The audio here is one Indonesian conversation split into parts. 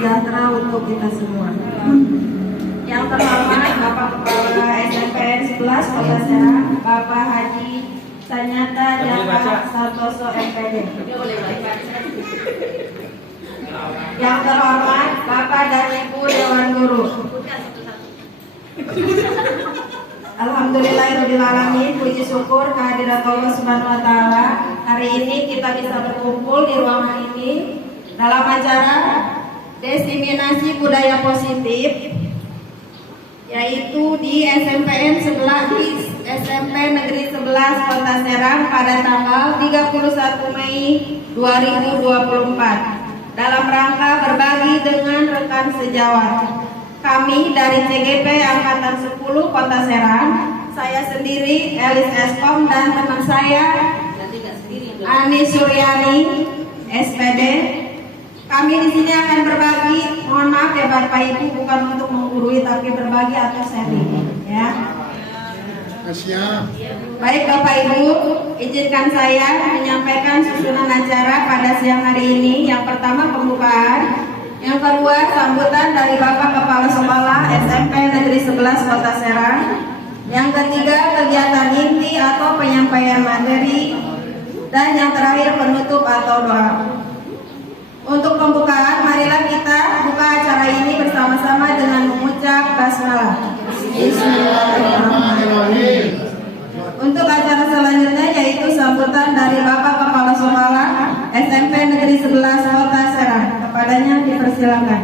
sejahtera untuk kita semua. Yang terhormat Bapak Kepala SMPN 11 Kota Serang, Bapak Haji Sanyata Jaka Santoso MPD. Yang terhormat Bapak dan Ibu Dewan Guru. Alhamdulillahirrahmanirrahim, puji syukur kehadirat Allah Subhanahu wa Ta'ala. Hari ini kita bisa berkumpul di ruangan ini dalam acara diseminasi budaya positif, yaitu di SMPN 11 di SMP Negeri 11 Kota Serang pada tanggal 31 Mei 2024 dalam rangka berbagi dengan rekan sejawat. Kami dari CGP Angkatan 10 Kota Serang, saya sendiri Elis Eskom dan teman saya Ani Suryani SPD. Kami di sini akan berbagi, mohon maaf ya Bapak Ibu, bukan untuk menggurui tapi berbagi atau sharing, ya. Baik Bapak Ibu, izinkan saya menyampaikan susunan acara pada siang hari ini. Yang pertama pembukaan, yang kedua sambutan dari Bapak Kepala Sekolah SMP Negeri 11 Kota Serang, yang ketiga kegiatan inti atau penyampaian materi, dan yang terakhir penutup atau doa. Untuk pembukaan, marilah kita buka acara ini bersama-sama dengan mengucap basmalah. Bismillahirrahmanirrahim. Untuk acara selanjutnya yaitu sambutan dari Bapak Kepala Sekolah SMP Negeri 11 Kota Serang. Kepadanya dipersilakan.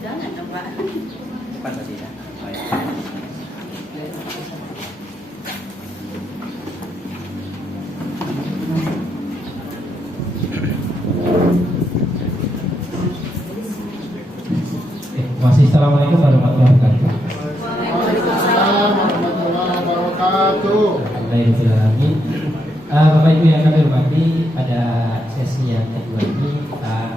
Jangan dong Pak. Cepat saja ya. Assalamualaikum warahmatullahi wabarakatuh. Waalaikumsalam warahmatullahi wabarakatuh. Alhamdulillahirrahmanirrahim. Bapak Ibu yang kami hormati, pada sesi yang kedua ini kita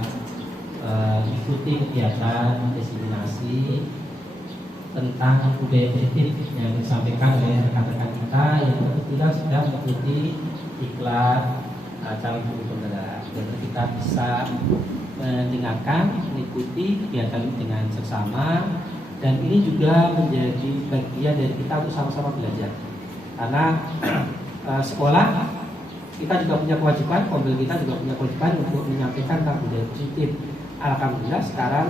ikuti kegiatan diseminasi tentang budaya positif yang disampaikan oleh rekan-rekan kita yang kebetulan sudah mengikuti iklan calon guru penggerak, dan kita bisa mendengarkan, mengikuti kegiatan ini dengan seksama, dan ini juga menjadi bagian dari kita untuk sama-sama belajar. Karena sekolah kita juga punya kewajiban, pembeli kita juga punya kewajiban untuk menyampaikan tentang budaya positif. Alhamdulillah sekarang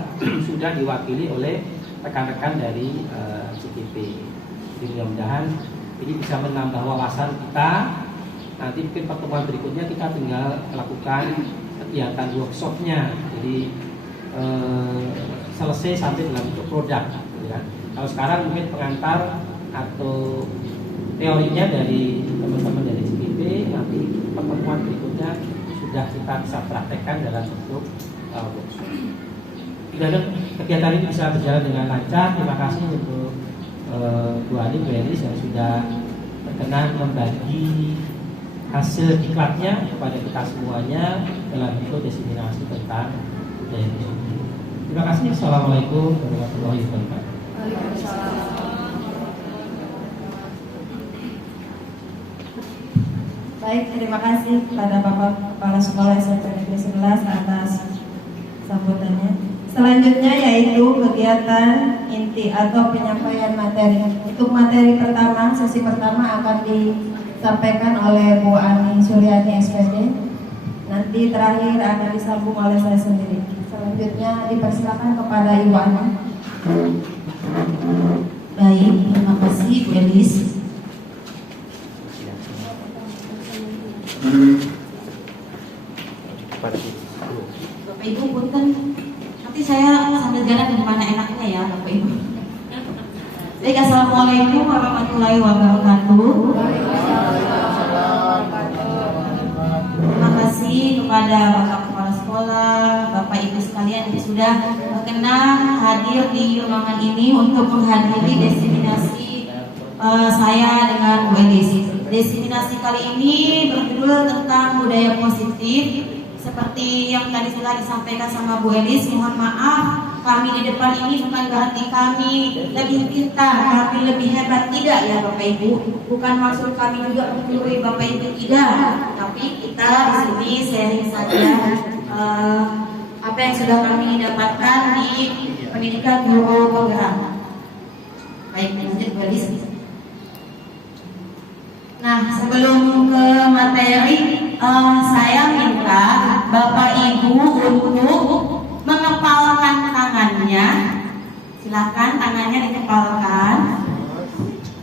sudah diwakili oleh rekan-rekan dari CGP. Jadi mudah-mudahan ini bisa menambah wawasan kita. Nanti mungkin pertemuan berikutnya kita tinggal melakukan kegiatan workshopnya, jadi selesai sampai dalam bentuk produk, gitu kan. Kalau sekarang mungkin pengantar atau teorinya dari teman-teman dari CGP, nanti pertemuan berikutnya sudah kita bisa praktekkan dalam bentuk workshop. Kegiatan ini bisa berjalan dengan lancar. Terima kasih untuk Bu Ali, Bu Elis yang sudah berkenan membagi hasil diklatnya kepada kita semuanya dalam bentuk diseminasi tentang budaya positif. Terima kasih. Assalamualaikum warahmatullahi wabarakatuh. Baik, terima kasih kepada Bapak Kepala Sekolah SMP Negeri 11 atas sambutannya. Selanjutnya yaitu kegiatan inti atau penyampaian materi. Untuk materi pertama, sesi pertama akan disampaikan oleh Bu Ani Suryani SPD. Nanti terakhir akan disambung oleh saya sendiri. Selanjutnya dipersilakan kepada Ibu Ani. Baik, terima kasih Bu Elis. Bapak Ibu punten, nanti saya sambil jalan ke mana enaknya ya Bapak Ibu. Baik, assalamualaikum warahmatullahi wabarakatuh. Terima kasih kepada Bapak Kepala Sekolah, Bapak Ibu sekalian yang sudah berkenan hadir di ruangan ini untuk menghadiri diseminasi saya dengan Bu Elis. Diseminasi kali ini berjudul tentang budaya positif. Seperti yang tadi telah disampaikan sama Bu Elis, mohon maaf kami di depan ini bukan berarti kami lebih pintar, tapi lebih hebat, tidak ya Bapak Ibu. Bukan maksud kami juga menggurui Bapak Ibu, tidak. Tapi kita di sini sharing saja apa yang sudah kami dapatkan di pendidikan guru penggerak. Baik, lanjut Bu Elis. Nah, sebelum ke materi, saya minta Bapak Ibu untuk mengepalkan tangannya. Silakan tangannya dikepalkan.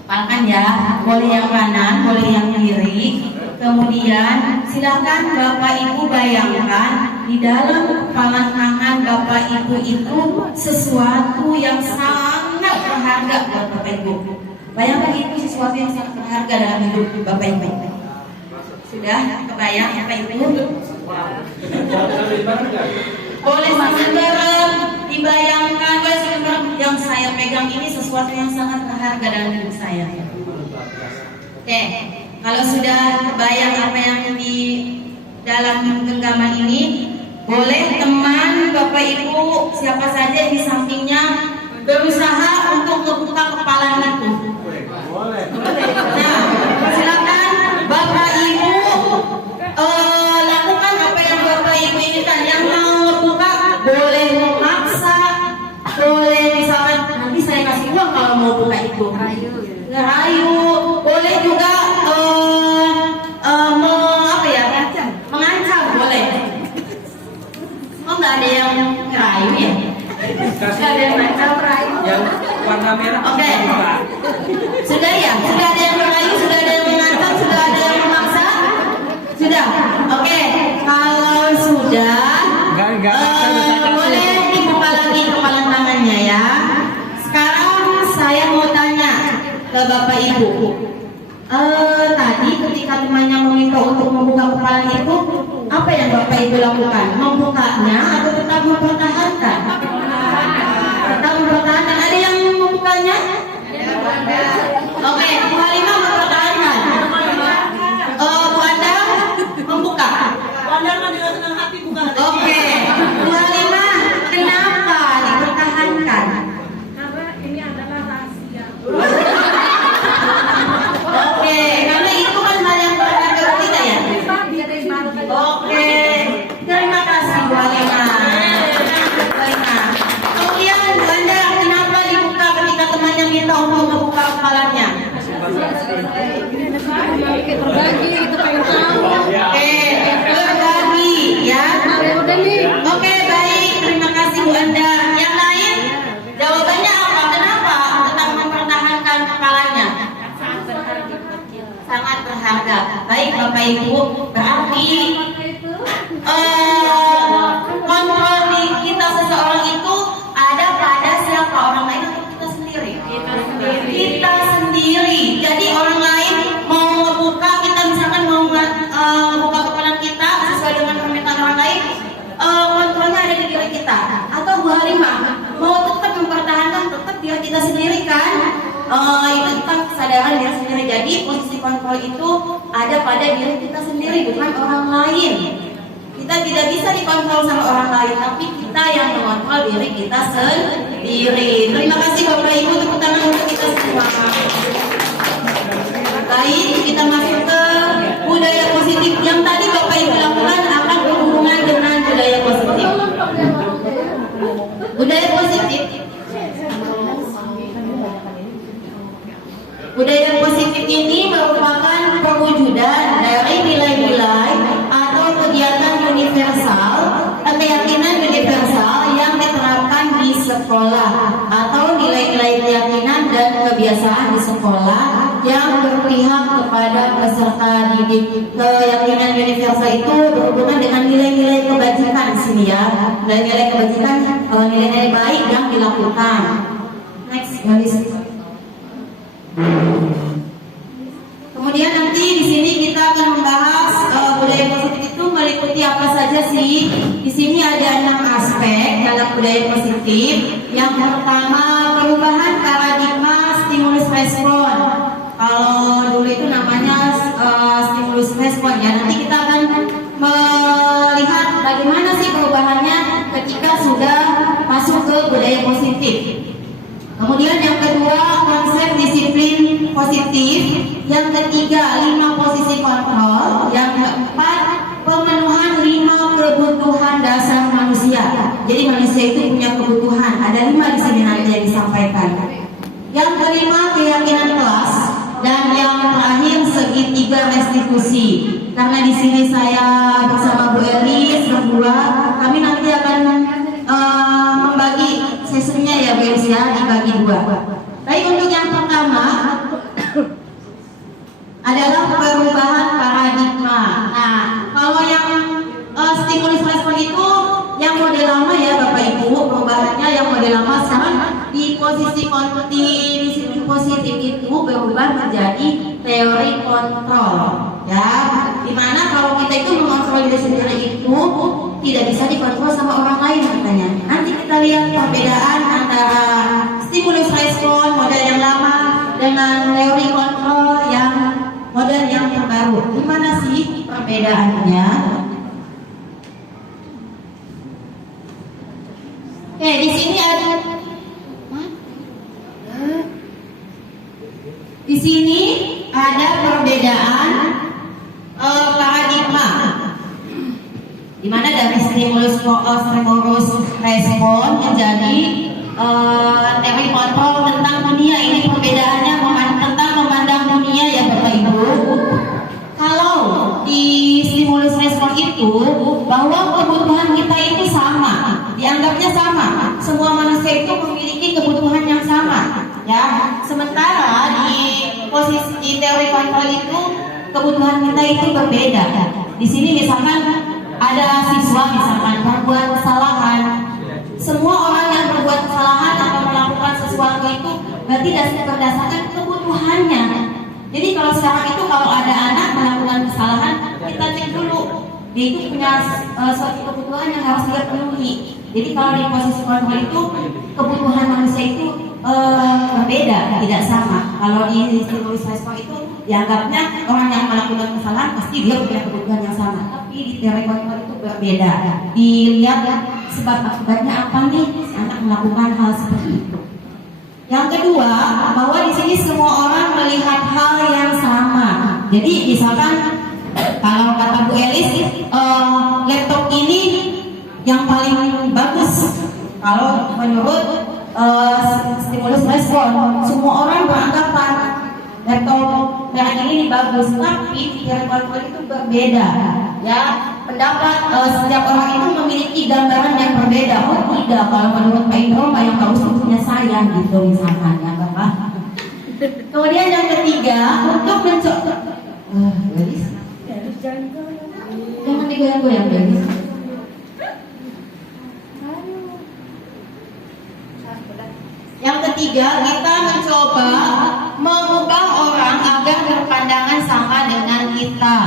Kepalkan ya, boleh yang kanan, boleh yang kiri. Kemudian silakan Bapak Ibu bayangkan di dalam kepalan tangan Bapak Ibu itu sesuatu yang sangat berharga buat Bapak Ibu. Bayangkan itu sesuatu yang sangat berharga dalam hidup Bapak Ibu. Sudah kebayang Bapak Ibu? Boleh sebentar dibayangkan, boleh sebentar yang saya pegang ini sesuatu yang sangat berharga dalam hidup saya. Oke, kalau sudah kebayang apa yang di dalam genggaman ini, boleh teman Bapak Ibu siapa saja di sampingnya berusaha untuk membuka kepala itu. Nah, silakan Bapak Ibu lakukan apa yang Bapak Ibu inginkan. Yang mau membuka boleh memaksa, boleh misalkan nanti saya kasih uang kalau mau buka itu. Ngerayu, boleh juga mengancam boleh. Oh, nggak ada yang ngerayu ya? Nggak ada yang mengancam ngerayu. Yang warna merah. Oke. Sudah ya? Sudah ada yang ngerayu, sudah ada yang mengancam, sudah ada yang memaksa? Sudah? Oke. Kalau sudah, boleh dibuka lagi kepala tangannya ya. Sekarang saya mau tanya ke Bapak Ibu. Tadi ketika temannya meminta untuk membuka kepala itu, apa yang Bapak Ibu lakukan? Membukanya atau tetap mempertahankan? Tetap mempertahankan. Ada yang membukanya? Oke, Bu Halimah mempertahankan. Bu Anda membuka. Bu Anda dengan senang hati buka. Oke, Bu Halimah kenapa dipertahankan? Karena ini adalah rahasia. Oke, karena itu kan hal yang berharga buat kita ya. Oke, terima kasih Bu Halimah. Kemudian Bu Anda kenapa dibuka ketika temannya minta untuk membuka kepalanya? Berbagi, itu pengen tahu. Oke, berbagi ya. Oke, baik, terima kasih Bu Anda. Yang lain, jawabannya apa? Kenapa tetap mempertahankan kepalanya? Sangat berharga. Baik Bapak Ibu, berarti kontrol di kita seseorang itu ada pada siapa, orang lain atau kita sendiri? Kita sendiri. Jadi orang lain mau membuka, kita misalkan mau membuka kepala kita sesuai dengan permintaan orang lain, kontrolnya ada di diri kita. Atau Bu Halimah mau tetap mempertahankan, tetap diri kita sendiri kan? Itu tetap kesadaran diri sendiri. Jadi posisi kontrol itu ada pada diri kita sendiri, bukan orang lain. Kita tidak bisa dikontrol sama orang lain, tapi kita yang mengontrol diri kita sendiri. Terima kasih Bapak Ibu, tepuk tangan untuk kita semua. Baik, kita masuk ke budaya positif. Yang tadi Bapak Ibu lakukan akan berhubungan dengan budaya positif. Budaya positif. Budaya positif ini merupakan perwujudan dari nilai-nilai atau kegiatan universal, keyakinan universal yang diterapkan di sekolah, atau nilai-nilai keyakinan dan kebiasaan di sekolah yang berpihak kepada peserta didik. Keyakinan universal itu berhubungan dengan nilai-nilai kebajikan di sini ya, nilai-nilai kebajikan, nilai-nilai baik yang dilakukan. Next, guys. Kemudian nanti di sini kita akan membahas budaya positif itu meliputi apa saja sih. Di sini ada 6 aspek dalam budaya positif. Yang pertama, perubahan paradigma stimulus respon. Kalau dulu itu namanya stimulus respon ya. Nanti kita akan melihat bagaimana sih perubahannya ketika sudah masuk ke budaya positif. Kemudian yang kedua, konsep disiplin positif. Yang ketiga, 5 posisi kontrol. Yang keempat, pemenuhan 5 kebutuhan dasar manusia. Jadi manusia itu punya kebutuhan. Ada 5 di sini nanti yang disampaikan. Yang kelima, keyakinan kelas, dan yang terakhir segitiga restitusi. Karena di sini saya bersama Bu Elis berdua, kami nanti akan membagi sesinya ya Bu Elis ya, dibagi 2. Baik, untuk yang pertama adalah perubahan paradigma. Nah, kalau yang stimulus respon itu yang model lama ya Bapak Ibu, perubahannya yang model lama sekarang di posisi positif itu berubah menjadi teori kontrol ya, dimana kalau kita itu mengontrol diri sendiri itu tidak bisa dikontrol sama orang lain katanya. Nanti kita lihat perbedaan antara stimulus respon model yang lama dengan teori kontrol yang model yang terbaru. Gimana sih perbedaannya? Oke, di sini ada perbedaan paradigma, di mana dari stimulus respon menjadi teori kontrol tentang dunia. Ini perbedaannya tentang memandang dunia ya Bapak Ibu. Kalau di stimulus respon itu bahwa kebutuhan kita itu sama, dianggapnya sama. Semua manusia itu memiliki kebutuhan yang sama, ya. Sementara di posisi teori kontrol itu kebutuhan kita itu berbeda. Di sini misalkan ada siswa misalkan berbuat kesalahan. Semua orang yang berbuat kesalahan atau melakukan sesuatu itu berarti berdasarkan kebutuhannya. Jadi kalau sekarang itu kalau ada anak melakukan kesalahan, kita cek dulu dia itu punya suatu kebutuhan yang harus dia penuhi. Jadi kalau di posisi kontrol itu kebutuhan manusia itu berbeda, tidak sama. Kalau di stimulus respon itu dianggapnya orang yang melakukan kesalahan pasti dia punya kebutuhan yang sama. Tapi di teori kontrol itu berbeda. Dilihat sebab akibatnya apa nih anak melakukan hal seperti itu. Yang kedua, bahwa di sini semua orang melihat hal yang sama. Jadi misalkan kalau kata Bu Elis, laptop ini yang paling bagus. Kalau menurut stimulus respon, semua orang beranggapan laptop merek ini bagus, tapi teori kontrol itu berbeda. Ya, pendapat setiap orang itu memiliki gambaran yang berbeda. Oh tidak, kalau menurut Pak Indro, yang bagus itu punya saya gitu misalkan ya Bapak. Kemudian yang ketiga, untuk mencoba jangan digoyang-goyang guys. Yang ketiga, kita mencoba mengubah orang agar berpandangan sama dengan kita.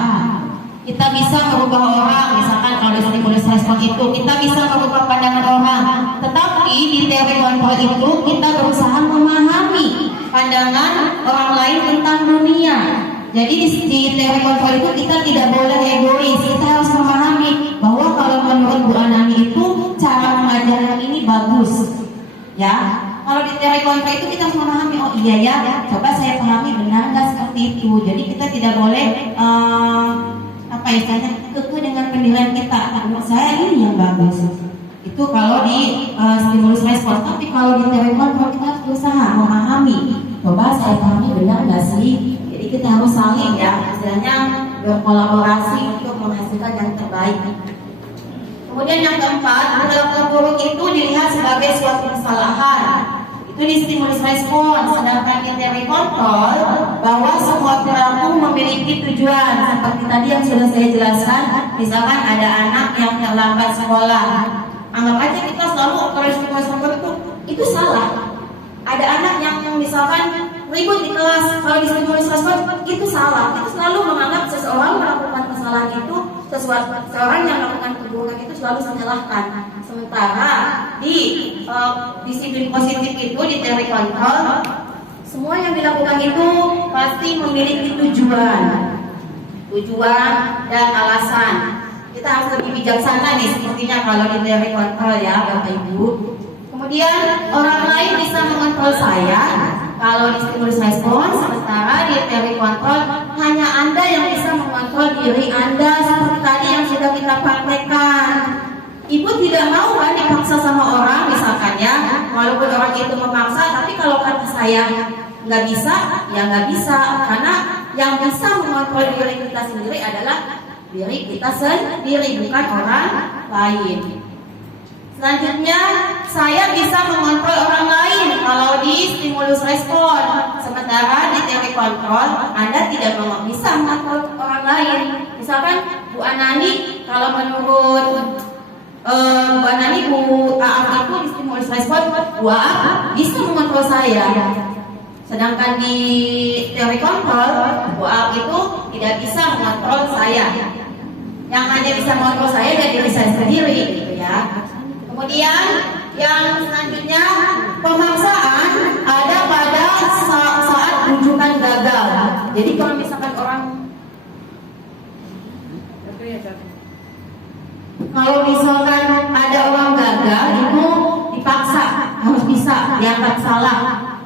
Kita bisa merubah orang, misalkan kalau stimulus respon itu kita bisa merubah pandangan orang. Tetapi di teori kontrol itu kita berusaha memahami pandangan orang lain tentang dunia. Jadi di teori kontrol itu kita tidak boleh egois. Kita harus memahami bahwa kalau menurut Bu Anani itu cara mengajar yang ini bagus, ya. Kalau di teori kontrol itu kita harus memahami, oh iya ya, coba saya pahami benar nggak seperti itu. Jadi kita tidak boleh kekeh dengan penilaian kita. Menurut saya ini yang bagus. Itu kalau di stimulus respon. Tapi kalau di teori kontrol kita harus berusaha memahami. Coba saya pahami benar nggak sih? Jadi kita harus saling ya, istilahnya berkolaborasi untuk menghasilkan yang terbaik. Kemudian yang keempat, perilaku buruk itu dilihat sebagai suatu kesalahan. Itu di stimulus respon. Sedangkan di teori kontrol bahwa semua perilaku memiliki tujuan. Seperti tadi yang sudah saya jelaskan, misalkan ada anak yang terlambat sekolah, anggap aja kita selalu kalau stimulus respon itu salah. Ada anak yang misalkan ribut di kelas, kalau di stimulus respon itu salah. Itu selalu menganggap seseorang melakukan kesalahan itu, seseorang yang melakukan keburukan itu selalu menyalahkan. Sementara di disiplin positif itu di teori kontrol, semua yang dilakukan itu pasti memiliki tujuan dan alasan. Kita harus lebih bijaksana nih sepertinya kalau di teori kontrol ya Bapak Ibu. Kemudian orang lain bisa mengontrol saya kalau di stimulus respon, sementara di teori kontrol hanya Anda yang bisa mengontrol diri Anda seperti tadi yang sudah kita praktekkan. nggak mau kan dipaksa sama orang, misalkan ya, walaupun orang itu memaksa, tapi kalau kata saya nggak bisa, ya nggak bisa, karena yang bisa mengontrol diri kita sendiri adalah diri kita sendiri, bukan orang lain. Selanjutnya, saya bisa mengontrol orang lain kalau di stimulus respon. Sementara di teori kontrol, Anda tidak bisa mengontrol orang lain. Misalkan Bu Anani, kalau menurut Bu Anani, Bu Aap itu di stimulus respon, Bu Aap bisa mengontrol saya. Sedangkan di teori kontrol, Bu Aap itu tidak bisa mengontrol saya. Yang hanya bisa mengontrol saya dan diri saya sendiri, gitu ya. Kemudian yang selanjutnya, pemaksaan ada pada saat rujukan gagal. Jadi kalau misalkan ada orang gagal itu dipaksa harus bisa dianggap salah,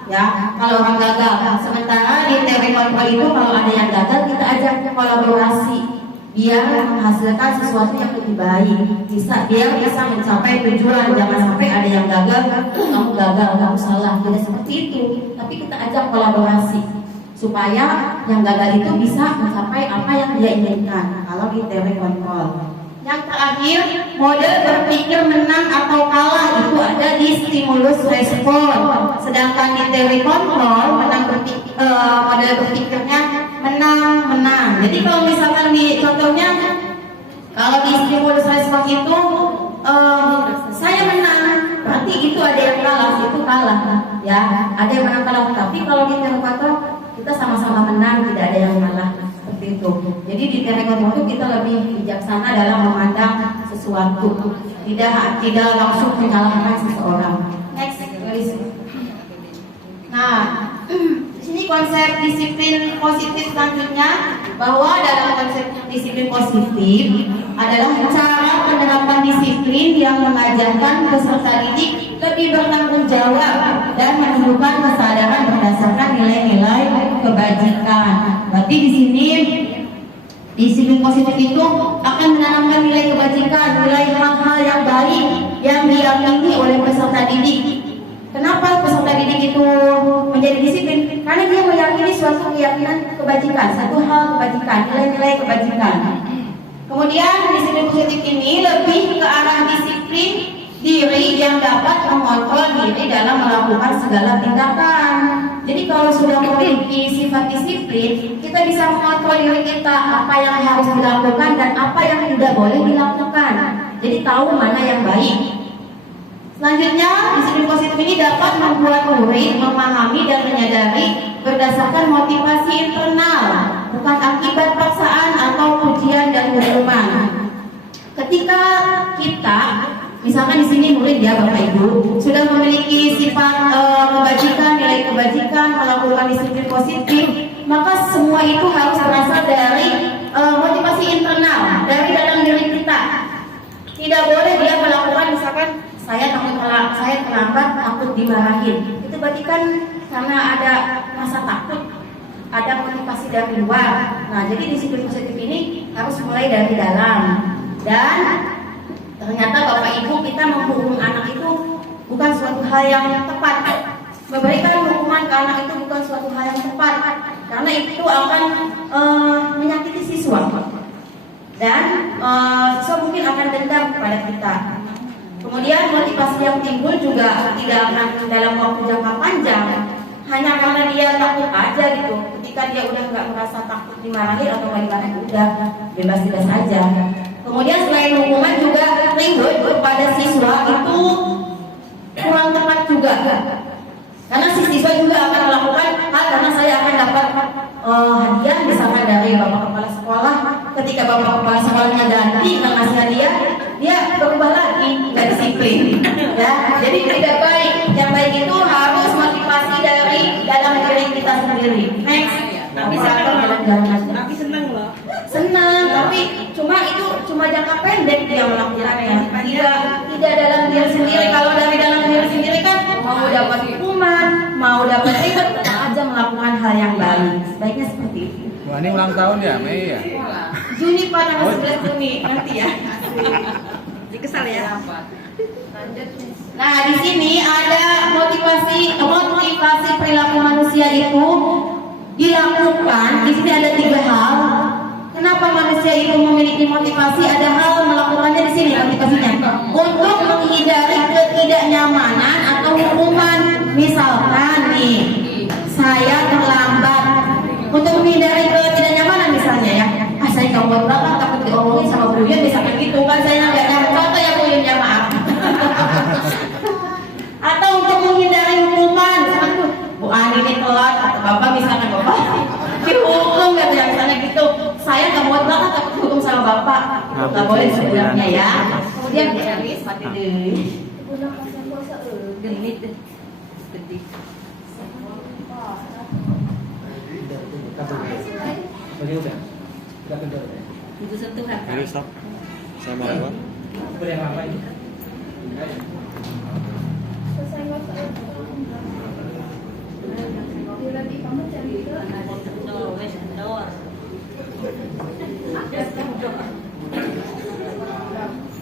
ya. Kalau orang gagal, sementara di teori kontrol itu kalau ada yang gagal kita ajak kolaborasi biar menghasilkan sesuatu yang lebih baik, biar bisa mencapai tujuan. Jangan sampai ada yang gagal, kamu gagal, kamu salah, tidak seperti itu. Tapi kita ajak kolaborasi supaya yang gagal itu bisa mencapai apa yang dia inginkan. Kalau di teori kontrol. Yang terakhir, model berpikir menang atau kalah itu ada di stimulus respon. Sedangkan di teori kontrol, model berpikirnya menang. Jadi kalau misalkan di contohnya, kalau di stimulus respon itu saya menang, berarti itu ada yang kalah, itu kalah, ya. Ada yang menang kalah. Tapi kalau di teori kontrol kita sama-sama menang, tidak ada yang kalah. Seperti itu. Jadi di teori kontrol itu kita lebih bijaksana dalam memandang sesuatu, tidak langsung menyalahkan seseorang. Next, please. Nah, di sini konsep disiplin positif selanjutnya, bahwa dalam konsep disiplin positif adalah cara penerapan disiplin yang mengajarkan peserta didik lebih bertanggung jawab dan menumbuhkan kesadaran berdasarkan nilai-nilai kebajikan. Berarti di sini disiplin positif itu akan menanamkan nilai kebajikan, nilai hal-hal yang baik yang diyakini oleh peserta didik. Kenapa peserta didik itu menjadi disiplin? Karena dia meyakini suatu keyakinan kebajikan, satu hal kebajikan, nilai-nilai kebajikan. Kemudian disiplin positif ini lebih ke arah disiplin diri yang dapat mengontrol diri dalam melakukan segala tindakan. Jadi kalau sudah memiliki sifat disiplin, kita bisa mengontrol diri kita, apa yang harus dilakukan dan apa yang tidak boleh dilakukan. Jadi tahu mana yang baik. Selanjutnya, disiplin positif ini dapat membuat murid memahami dan menyadari berdasarkan motivasi internal, bukan akibat paksaan atau pujian dan hukuman. Ketika kita, misalkan di sini murid ya Bapak Ibu, sudah memiliki sifat kebajikan, nilai kebajikan, melakukan disiplin positif, maka semua itu harus berasal dari motivasi internal, dari dalam diri kita. Tidak boleh dia melakukan misalkan saya terlambat, takut dimarahin. Itu berarti kan karena ada rasa takut, ada motivasi dari luar. Nah, jadi disiplin positif ini harus mulai dari dalam. Dan ternyata Bapak Ibu, kita menghukum anak itu bukan suatu hal yang tepat. Memberikan hukuman ke anak itu bukan suatu hal yang tepat, karena itu akan menyakiti siswa. Dan siswa mungkin akan dendam kepada kita. Kemudian motivasi yang timbul juga tidak akan dalam waktu jangka panjang, hanya karena dia takut aja gitu. Ketika dia udah nggak merasa takut dimarahin atau bagaimana, udah bebas-bebas aja. Kemudian selain hukuman juga reward kepada siswa itu kurang tepat juga, karena si siswa juga akan melakukan hal karena saya akan dapat hadiah misalkan dari bapak kepala sekolah. Ketika bapak kepala sekolahnya ganti ngasih hadiah, dia berubah lagi, nggak disiplin, ya. Jadi tidak baik. Yang baik itu harus motivasi dari dalam diri kita sendiri. Next, bisa jalan-jalan. Tapi seneng loh. Senang, tapi cuma jangka pendek dia melakukannya. Tidak dalam diri sendiri. Kalau dari dalam diri sendiri kan mau dapat hukuman, mau dapat reward, tetap aja melakukan hal yang baik. Sebaiknya seperti itu. Wah, ini ulang tahun ya, Mei ya? Juni Pak, tanggal 11 Juni nanti ya. Dikesal ya. Nah, di sini ada motivasi perilaku manusia itu dilakukan. Di sini ada 3 hal. Kenapa manusia itu memiliki motivasi? Ada hal melakukannya di sini motivasinya untuk menghindari ketidaknyamanan atau hukuman. Misalkan nih, saya terlambat. Untuk menghindari ketidaknyamanan misalnya ya, saya nggak buat berapa takut diomongin sama Bu Yun, misalkan gitu kan, saya nggak nyampe contoh ya Bu Yun, ya maaf. Atau untuk menghindari hukuman, misalkan tuh Bu Ani ini telat atau Bapak misalkan Bapak dihukum gitu ya, misalnya gitu. Saya nggak buat berapa takut dihukum sama Bapak, nggak boleh sebenarnya ya. Kemudian Elis mati deh. Genit deh. Gede. Itu sentuhan kan? Stop. Saya mau lewat. Boleh apa ini?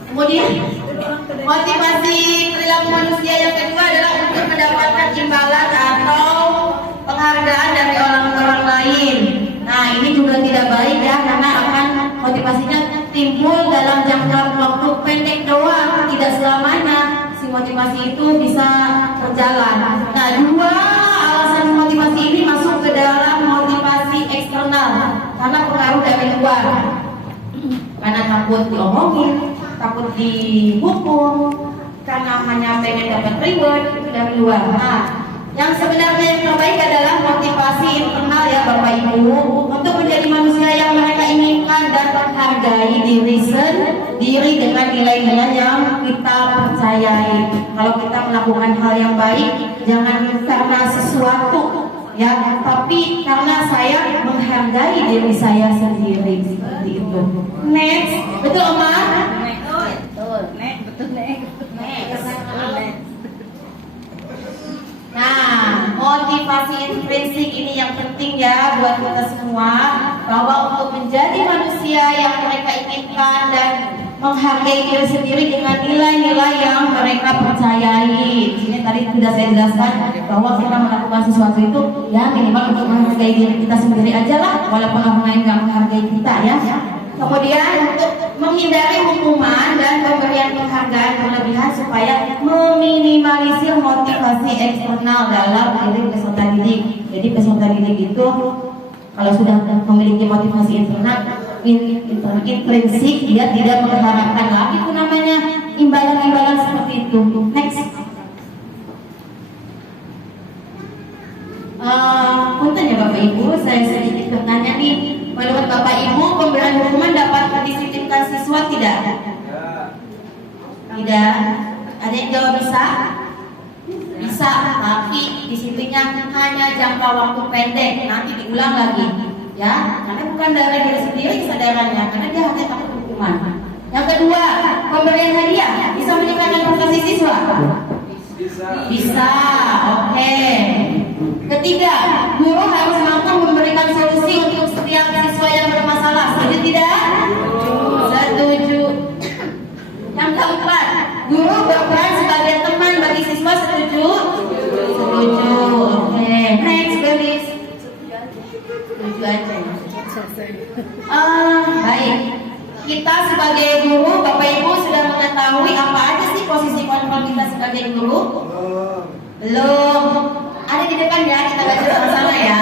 Kemudian motivasi perilaku manusia yang kedua adalah untuk mendapatkan imbalan atau penghargaan dari orang lain. Nah, ini juga tidak baik ya, karena akan motivasinya timbul dalam jangka waktu pendek doang, tidak selamanya si motivasi itu bisa berjalan. Nah, 2 alasan motivasi ini masuk ke dalam motivasi eksternal karena pengaruh dari luar, karena takut diomongin, takut dihukum, karena hanya pengen dapat reward itu dari luar. Nah, yang sebenarnya yang terbaik adalah motivasi internal ya Bapak Ibu, untuk menjadi manusia yang mereka inginkan dan menghargai diri dengan nilai-nilai yang kita percayai. Kalau kita melakukan hal yang baik, jangan karena sesuatu ya, tapi karena saya menghargai diri saya sendiri, seperti itu. Next, betul Oma? Betul, Nek, betul Nek. Nah, motivasi intrinsik ini yang penting ya buat kita semua, bahwa untuk menjadi manusia yang mereka inginkan dan menghargai diri sendiri dengan nilai-nilai yang mereka percayai. Ini tadi sudah saya jelaskan bahwa kita melakukan sesuatu itu ya minimal untuk menghargai diri kita sendiri aja lah, walaupun orang lain nggak menghargai kita ya. Kemudian untuk menghindari hukuman dan pemberian penghargaan berlebihan supaya meminimalisir motivasi eksternal dalam diri peserta didik. Jadi peserta didik itu kalau sudah memiliki motivasi internal intrinsik, dia tidak mengharapkan lagi itu namanya imbalan-imbalan seperti itu. Next. Punten ya Bapak Ibu, saya sedikit bertanya nih. Menurut Bapak Ibu, pemberian hukuman dapat mendisiplinkan siswa tidak? Tidak. Ada yang jawab bisa? Bisa, tapi disiplinnya hanya jangka waktu pendek, nanti diulang lagi. Ya, karena bukan dari diri sendiri kesadarannya, karena dia hanya takut hukuman. Yang kedua, pemberian hadiah bisa meningkatkan prestasi siswa? Bisa, oke. Ketiga, guru harus mampu memberikan solusi untuk setiap siswa yang bermasalah. Setuju tidak? Setuju. Yang keempat, guru berperan sebagai teman bagi siswa. Setuju? Setuju. Oke. Next, please. Setuju aja. Baik. Kita sebagai guru, Bapak Ibu sudah mengetahui apa aja sih posisi kontrol kita sebagai guru? Belum. Ada di depan ya, kita baca sama-sama ya.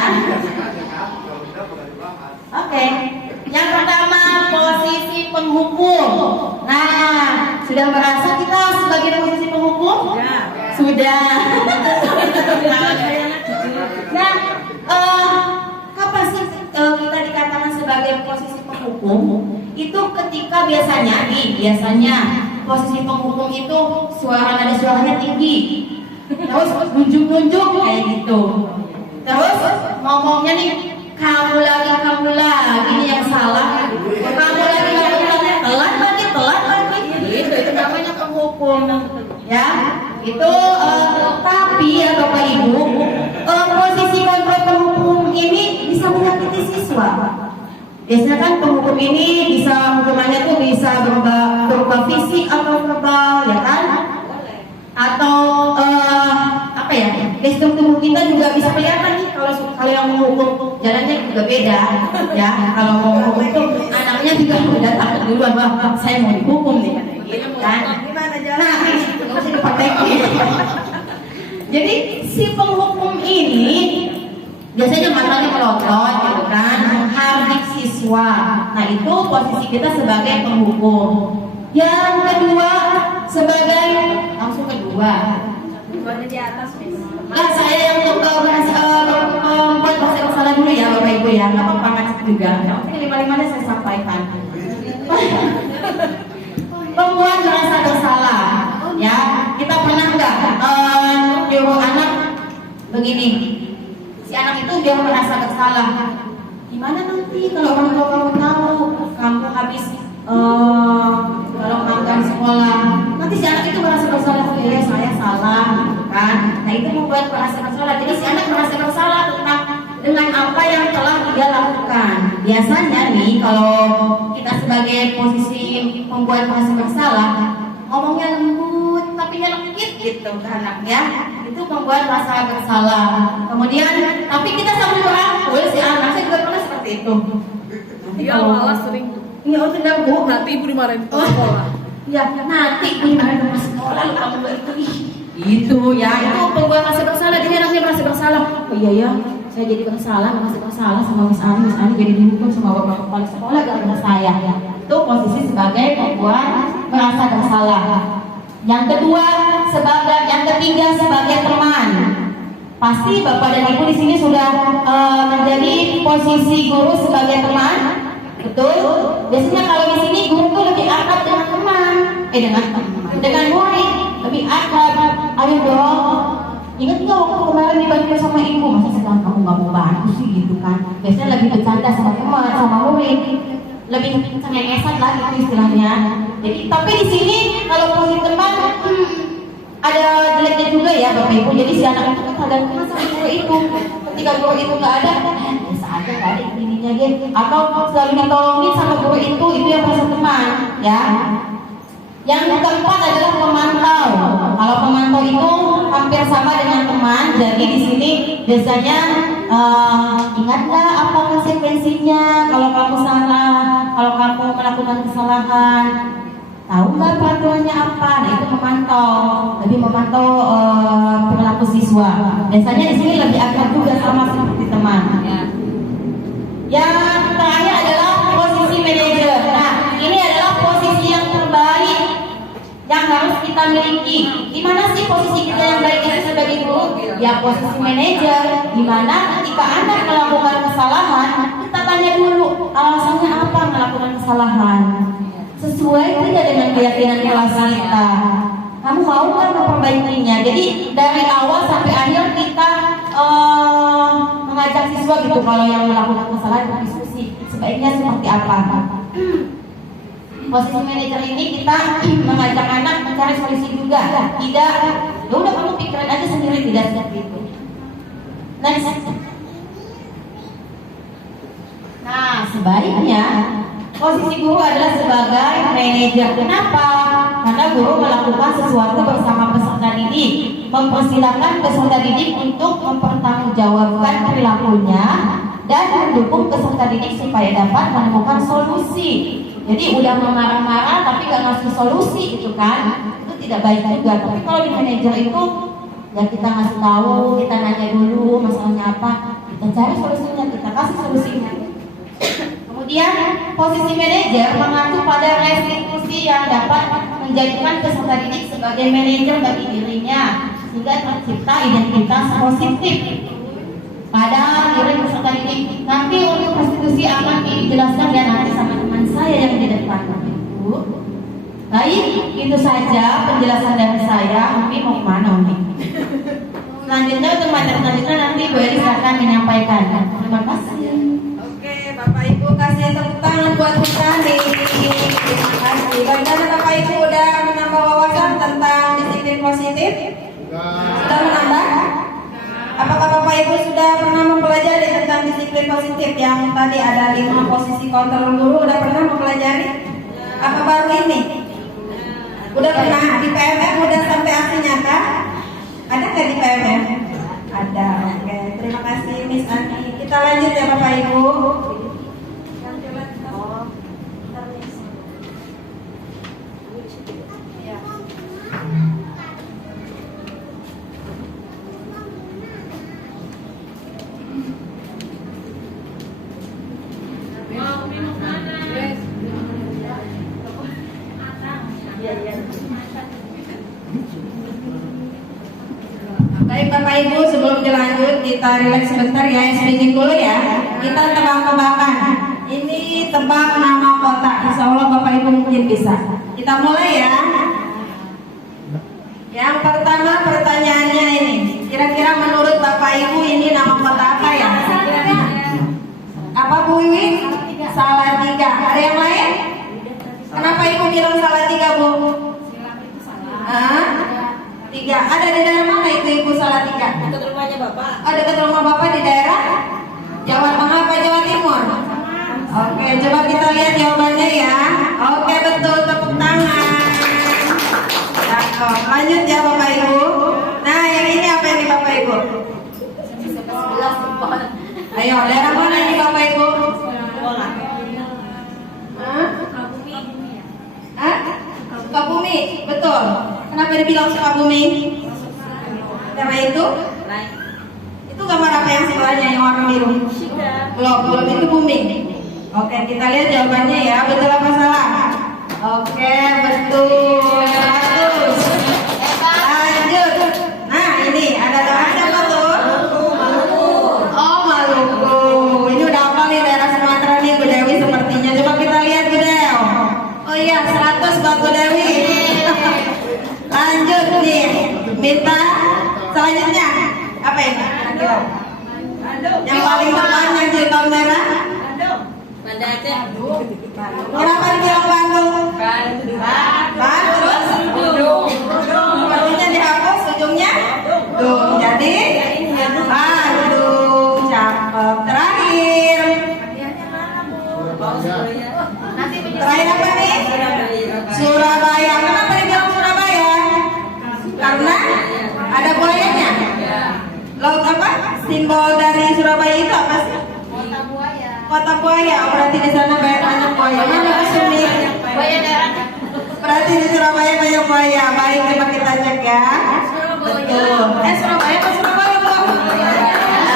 Oke. Yang pertama, posisi penghukum. Nah, sudah merasa kita sebagai posisi penghukum? Sudah. Nah, kapan sih kita dikatakan sebagai posisi penghukum? Itu ketika biasanya posisi penghukum itu nada suaranya tinggi. Terus nunjuk-nunjuk kayak gitu. Terus ngomongnya nih, kamu lagi ini yang salah. Kamu lagi telat lagi. Gitu, itu namanya penghukum. Ya, itu tapi ya Bapak Ibu, posisi kontrol penghukum ini bisa menyakiti siswa. Biasanya kan penghukum ini bisa hukumannya tuh bisa berupa fisik atau verbal, ya kan? atau apa ya, gestur tubuh kita juga bisa kelihatan nih kalau yang menghukum jalannya juga beda ya. Kalau mau menghukum tuh anaknya juga udah takut duluan, wah saya mau dihukum nih kan. Gimana jalan? Nah, nggak usah dipraktekin. Jadi si penghukum ini biasanya matanya melotot gitu kan, menghardik siswa. Nah itu posisi kita sebagai penghukum. Yang kedua sebagai langsung kedua. Buatnya di atas, Miss. Nah saya yang membuat bahasa bersalah dulu ya Bapak Ibu ya, nggak apa-apa ngacak juga. Nanti lima-limanya saya sampaikan. Pembuat merasa bersalah, ya kita pernah nggak nyuruh anak begini, si anak itu dia merasa bersalah. Gimana nanti kalau orang tua kamu tahu kamu habis kalau makan sekolah, nanti si anak itu merasa bersalah, ya saya salah, gitu kan? Nah itu membuat merasa bersalah. Jadi si anak merasa bersalah tentang dengan apa yang telah dia lakukan. Biasanya nih kalau kita sebagai posisi pembuat merasa bersalah, ngomongnya lembut tapi nyelekit gitu ke anak ya, itu membuat merasa bersalah. Kemudian tapi kita sambil merangkul si anak, saya juga pernah seperti itu. Dia malah sering Ini oh tidak bu, nanti ibu dimarahin di sekolah. ya nanti dimarahin di sekolah lu kamu itu itu ya, itu pembuat merasa bersalah. Dia anaknya merasa bersalah. Oh iya ya, saya jadi merasa bersalah sama Miss Ani jadi dihukum sama bapak kepala sekolah gara-gara saya. Itu posisi sebagai pembuat merasa bersalah. Yang ketiga sebagai teman. Pasti bapak dan ibu di sini sudah menjadi posisi guru sebagai teman. Betul? Biasanya kalau di sini guru tuh lebih akrab dengan teman, dengan murid, lebih akrab. Ayo dong, ingat nggak waktu kemarin dibantu sama ibu, masa sekarang kamu nggak mau bantu sih gitu kan? Biasanya lebih bercanda sama teman, sama murid, lebih cengengesan lah itu istilahnya. Jadi tapi di sini kalau posisi teman ada jeleknya juga ya Bapak Ibu. Jadi si anak itu tergantung sama guru itu. Ketika guru itu nggak ada, biasa aja nggak ada ininya dia. Atau selalu ditolongin sama guru itu yang merasa teman, ya. Yang keempat adalah pemantau. Kalau pemantau itu hampir sama dengan teman. Jadi di sini biasanya ingat nggak apa konsekuensinya kalau kamu salah, kalau kamu melakukan kesalahan. Tahu nggak peraturannya apa? Nah itu lebih memantau perilaku siswa. Biasanya di sini lebih akrab juga sama seperti teman. Yang terakhir adalah posisi manajer. Nah ini adalah posisi yang terbaik yang harus kita miliki. Gimana sih posisi kita yang baik itu sebagai guru? Ya posisi manajer. Dimana ketika anak melakukan kesalahan, kita tanya dulu alasannya apa melakukan kesalahan. Sesuai tidak dengan keyakinan kelas kita. Kamu mau kan memperbaikinya? Jadi dari awal sampai akhir kita mengajak siswa gitu kalau yang melakukan kesalahan berdiskusi sebaiknya seperti apa. Posisi manajer ini kita mengajak anak mencari solusi juga. Tidak, ya udah kamu pikirin aja sendiri, tidak seperti itu. Nah sebaiknya posisi guru adalah sebagai manajer. Kenapa? Karena guru melakukan sesuatu bersama peserta didik, mempersilahkan peserta didik untuk mempertanggungjawabkan perilakunya dan mendukung peserta didik supaya dapat menemukan solusi. Jadi udah marah-marah tapi gak ngasih solusi gitu kan, itu tidak baik juga. Tapi kalau di manajer itu ya kita ngasih tahu, kita nanya dulu masalahnya apa, kita cari solusinya, kita kasih solusinya. Kemudian posisi manajer mengacu pada restitusi yang dapat menjadikan peserta didik sebagai manajer bagi dirinya sehingga tercipta identitas positif pada diri peserta didik. Nanti untuk restitusi akan dijelaskan ya nanti sama teman saya yang di depan. Bu. Baik, itu saja penjelasan dari saya. Umi mau kemana Umi? Selanjutnya untuk materi selanjutnya nanti Bu Eri akan menyampaikan. Terima kasih. Bapak Ibu kasih tepuk tangan buat kita nih. Terima kasih. Bagaimana Bapak Ibu udah menambah wawasan tentang disiplin positif? Sudah menambah? Apakah Bapak Ibu sudah pernah mempelajari tentang disiplin positif yang tadi ada 5 posisi kontrol guru? Udah pernah mempelajari? Apa baru ini? Udah pernah di PMM udah sampai aksi nyata? Ada nggak di PMM? Ada. Oke, terima kasih Miss Ani. Kita lanjut ya Bapak Ibu. Baik Bapak Ibu, sebelum dilanjut kita relax sebentar ya, sedikit dulu ya. Kita tebak-tebakan. Ini tebak nama kota. Insya Allah Bapak Ibu mungkin bisa. Kita mulai ya. Yang pertama pertanyaannya ini, kira-kira menurut Bapak Ibu ini nama kota apa ya? Apa Bu Wiwi? Salatiga. Ada yang lain? Kenapa Ibu bilang Salatiga Bu? Tiga. Ada di daerah mana itu Ibu Salatiga? Dekat rumahnya Bapak. Ada dekat rumah Bapak di daerah Jawa Tengah atau Jawa Timur? Oke, coba kita lihat jawabannya ya. Oke, betul, tepuk tangan. Cakep. Lanjut ya Bapak Ibu. Nah, yang ini apa ini Bapak Ibu? Ayo, daerah mana ini Bapak Ibu? Sukabumi, betul. Kenapa dibilang Sukabumi? Karena itu gambar apa yang sebelahnya yang warna biru? Belum itu bumi. Oke, kita lihat jawabannya ya, betul apa salah? Oke, betul. 100. Lanjut. Nah, ini ada daerah siapa tuh? Oh, Maluku. Ini udah apa nih daerah Sumatera nih, Bu Dewi sepertinya. Coba kita lihat Bu Dew. Oh iya, 100 buat Bu Dewi. Lanjut nih, minta selanjutnya apa ya? Yang paling depan yang jilbab merah. Banda Aceh. Kenapa dibilang Bandung? Bandung. Sepertinya dihapus ujungnya. Dung. Jadi Bandung. Cakep. Terakhir. Terakhir apa nih? Surabaya. Kenapa dibilang Surabaya? Karena ada buayanya. Laut apa? Simbol dari Surabaya itu apa sih? Kota buaya. Berarti di sana banyak buaya. Mana Sumi? Buaya daerah. Berarti di Surabaya banyak buaya. Baik, coba kita cek ya. Betul. Surabaya apa Surabaya Bu?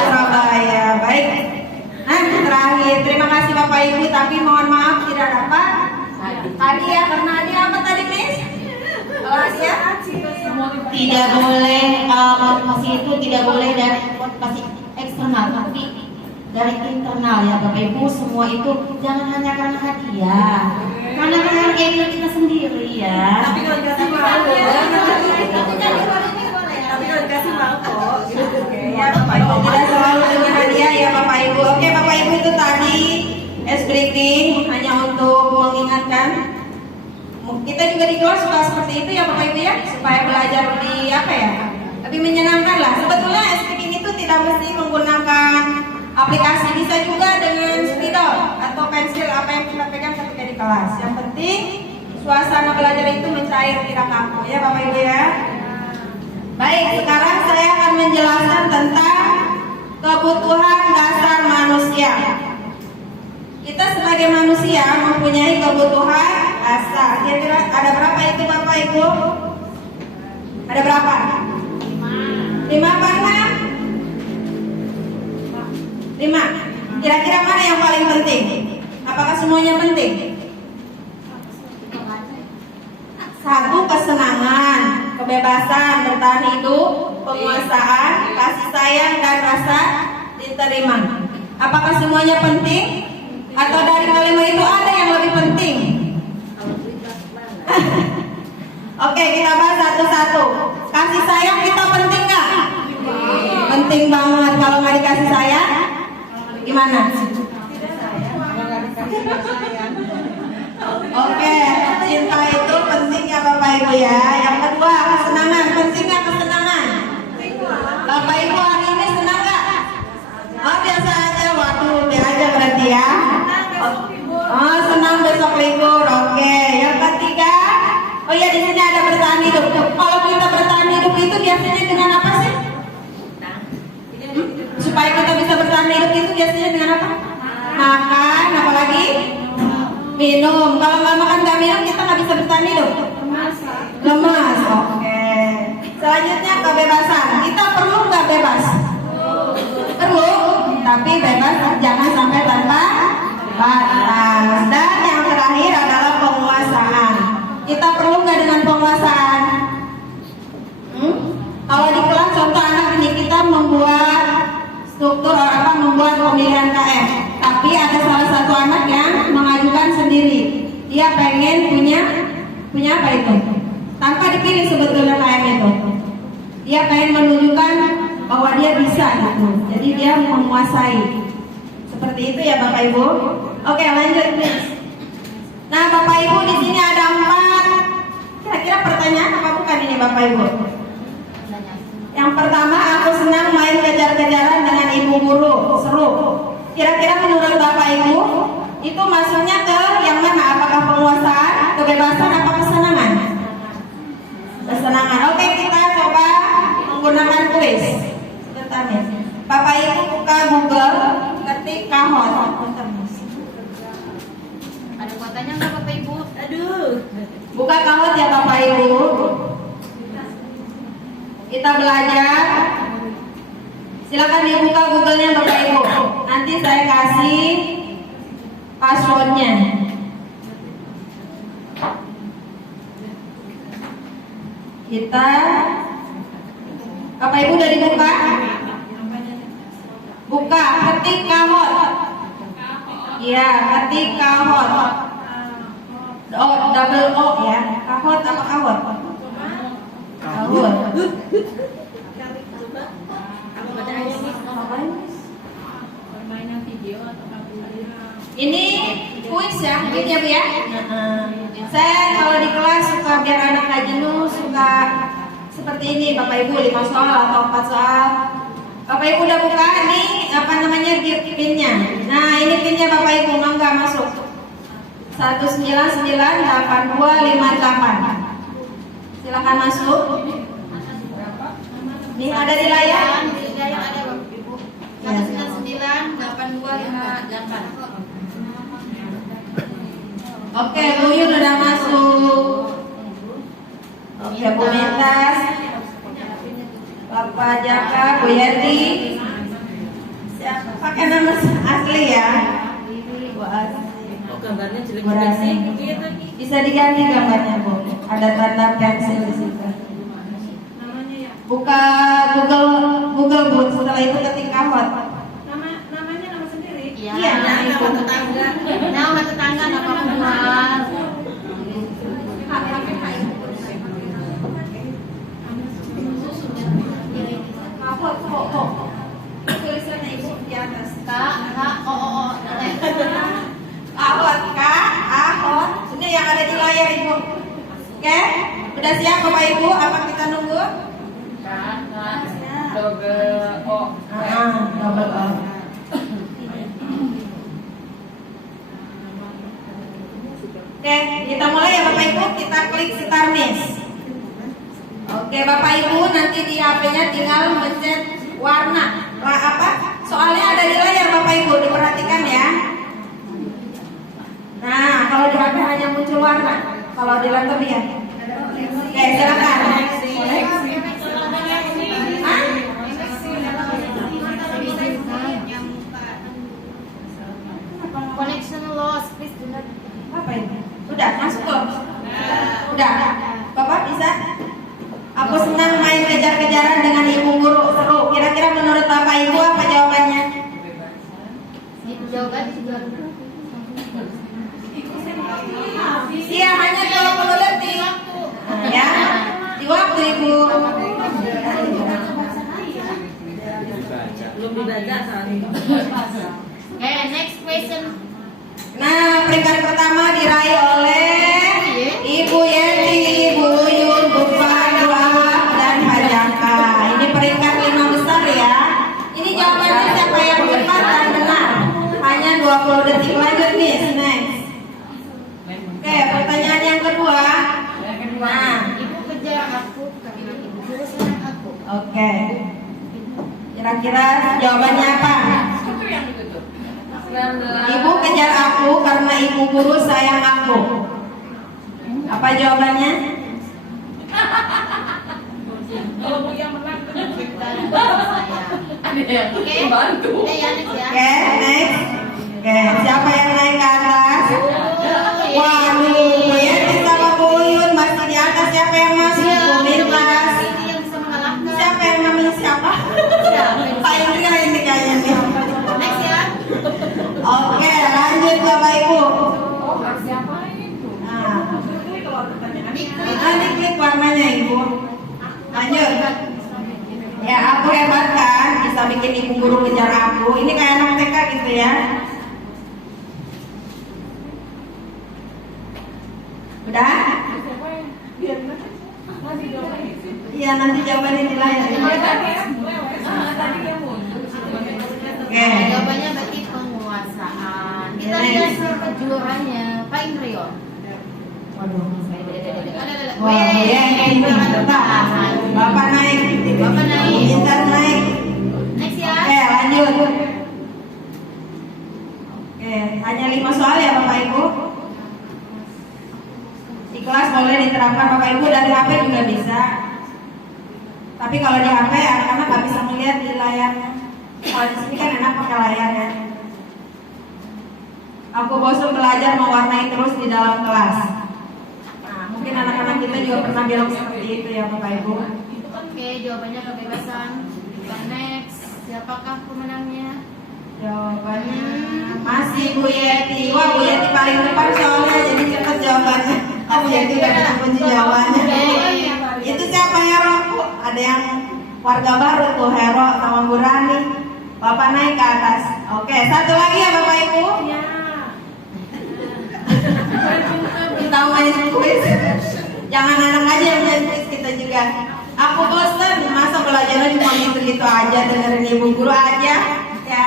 Surabaya. Baik. Nah, terakhir. Terima kasih Bapak Ibu. Tapi mohon maaf tidak dapat hadiah. Karena hadiah apa tadi, Miss? Kalau hadiah? Tidak boleh motivasi itu tidak boleh dari motivasi eksternal, tapi dari internal ya Bapak Ibu. Semua itu jangan hanya karena hadiah, karena harga itu kita sendiri ya. Tapi kalau dikasih mau. Tapi kalau dikasih mau kok. Ya Bapak Ibu, tidak selalu dengan hadiah ya Bapak Ibu. Oke Bapak Ibu, itu tadi ice breaking hanya untuk mengingatkan. Kita juga di kelas suka seperti itu ya Bapak Ibu ya, supaya belajar lebih apa ya, lebih menyenangkan lah. Sebetulnya ice breaking itu tidak mesti menggunakan aplikasi, bisa juga dengan spidol atau pensil apa yang kita pegang ketika di kelas. Yang penting suasana belajar itu mencair, tidak kaku ya Bapak Ibu ya. Baik, sekarang saya akan menjelaskan tentang kebutuhan dasar manusia. Kita sebagai manusia mempunyai kebutuhan dasar. Kira-kira ada berapa itu Bapak Ibu? Ada berapa? 5 apa 6? 5. Kira-kira mana yang paling penting? Apakah semuanya penting? 1, kesenangan, kebebasan, bertahan hidup, penguasaan, kasih sayang, dan rasa diterima. Apakah semuanya penting? Atau dari kelima itu ada yang lebih penting? Oke, kita bahas satu-satu. Kasih sayang kita penting nggak? Penting banget. Kalau nggak dikasih sayang, gimana? Oke, cinta itu penting ya Bapak Ibu ya. Yang kedua, kesenangan. Penting nggak kesenangan? Bapak Ibu hari ini senang nggak? Oh biasa aja. Waduh, biasa aja berarti ya. Oh senang besok libur. Oke. Yang ketiga, oh iya di sini ada biasanya dengan apa sih? Supaya kita bisa bertahan hidup itu biasanya dengan apa? Makan, apalagi? Minum. Kalau nggak makan nggak minum kita nggak bisa bertahan hidup. Lemas. Oke. Selanjutnya kebebasan. Kita perlu nggak bebas? Perlu. Tapi bebas jangan sampai tanpa batas. Dan yang terakhir adalah penguasaan. Kita perlu nggak dengan penguasaan? Kalau di kelas contoh anak ini kita membuat struktur membuat pemilihan KM. Tapi ada salah satu anak yang mengajukan sendiri. Dia pengen punya apa itu? Tanpa dipilih sebetulnya KM itu. Dia pengen menunjukkan bahwa dia bisa gitu. Jadi dia menguasai. Seperti itu ya Bapak Ibu. Oke, lanjut please. Nah, Bapak Ibu di sini ada 4. Kira-kira pertanyaan apa bukan ini Bapak Ibu? Yang pertama, aku senang main kejar-kejaran dengan ibu guru. Seru. Kira-kira menurut Bapak Ibu itu masuknya ke yang mana? Apakah penguasaan, kebebasan, apa kesenangan? Kesenangan. Oke, kita coba menggunakan kuis. Sebentar nih. Bapak Ibu buka Google, ketik kahot. Ada kuotanya nggak Bapak Ibu? Aduh. Buka kahot ya Bapak Ibu. Kita belajar. Silakan dibuka Google-nya Bapak Ibu. Nanti saya kasih passwordnya. Kita Bapak Ibu udah dibuka? Buka, ketik kahot. Iya, ketik kahot. Double O ya. Kahot apa kahot? Kahot. Permainan video atau apa? Ini kuis ya, Bu ya. Saya kalau di kelas suka biar anak nggak jenuh, suka seperti ini Bapak Ibu 5 soal atau 4 soal. Bapak Ibu udah buka ini apa namanya pinnya. Nah ini pinnya Bapak Ibu mangga masuk. 1998258. Silakan masuk. Ini ada di layar. Di layar ada Bapak Ibu. 1998258. Oke, Bu Yun udah masuk. Oke, Bu Mentas, Bapak Jaka, Bu Yati. Siapa? Pakai nama asli ya. Bu asli. Oh, gambarnya jelek Bu Rani. Bisa diganti gambarnya Bu. Ada tanda pensil di situ. Buka Google Bu. Setelah itu ketik kahot. Namanya nama sendiri? Iya, nama tetangga. Nama tetangga nama keluar. Kahot, kok. Tulisannya Ibu di atas. Kahot. Ahot, ahot. Ini yang ada di layar Ibu. Oke, udah siap Bapak Ibu? Apa kita nunggu? Double O. Double O. Oke, kita mulai ya Bapak Ibu. Kita klik start miss. Oke Bapak Ibu, nanti di HP-nya tinggal mencet warna. Soalnya ada di layar Bapak Ibu, diperhatikan ya. Nah, kalau di HP hanya muncul warna. Kalau di laptop ya. Oke, silakan. Connection lost, please do not. Apa ini? Udah masuk kok. Udah. Bapak bisa? Aku senang main kejar-kejaran dengan ibu guru, seru. Kira-kira menurut Bapak Ibu apa jawabannya? Jawaban juga. Iya, hanya 20 detik. Ya, di waktu Ibu. Belum dibaca saat ini. Okay, next question. Nah, peringkat pertama diraih oleh Ibu Yenti, Ibu Yun, Bu Fadwa, dan Pak Jaka. Ini peringkat 5 besar ya. Ini jawabannya siapa yang cepat dan benar. Hanya 20 detik. Lanjut nih, next. Oke, pertanyaan yang kedua. Nah, Ibu kejar aku, ibu guru serang aku. Oke. Kira-kira jawabannya apa? Itu yang ditutup. Ibu kejar aku karena ibu guru sayang aku. Apa jawabannya? Kalau Bu yang menang Oke. bantu. Ya, next ya. Oke, next. Oke, siapa yang naik ke atas? Waduh, ya sama Bu Uyun masih di atas. Siapa yang masuk? Bu Mintas. Ini yang bisa mengalahkan. Siapa yang namanya siapa? Pak Indra ini kayaknya nih. Next ya. Oke, lanjut Bapak Ibu. Siapa itu? Nah, Diklik. klik warnanya Ibu. Lanjut. Ya, aku hebat kan, bisa bikin ibu guru kejar aku. Ini kayak anak TK gitu ya. Udah? Iya, nanti jawabannya di layar. Oke. Jawabannya berarti penguasaan. Kita lihat siapa juaranya. Pak Indrio. Waduh. Wah, Wah, ya ini tetap. Bapak naik. Bapak naik. Intan naik. Next ya. Oke, lanjut. Oke, hanya 5 soal ya Bapak Ibu. Di kelas boleh diterapkan Bapak Ibu, dari HP juga bisa. Tapi kalau di HP anak-anak nggak bisa melihat di layarnya. Kalau di sini kan enak pakai layar ya. Aku bosan belajar mewarnai terus di dalam kelas. Nah, mungkin anak-anak kita juga pernah bilang seperti itu ya Bapak Ibu. Oke, jawabannya kebebasan. Kita next. Siapakah pemenangnya? Jawabannya masih Bu Yeti. Wah, Bu Yeti paling depan soalnya, jadi cepat jawabannya. Oh, Bu Yeti udah punya kunci jawabannya. Itu siapa Hero? Ada yang warga baru tuh, Hero sama Bu Rani. Bapak naik ke atas. Oke, satu lagi ya Bapak Ibu. Kita main kuis. Jangan anak aja yang main kuis, kita juga. Aku bosen, masa belajarnya cuma gitu-gitu aja, dengerin ibu guru aja. Ya.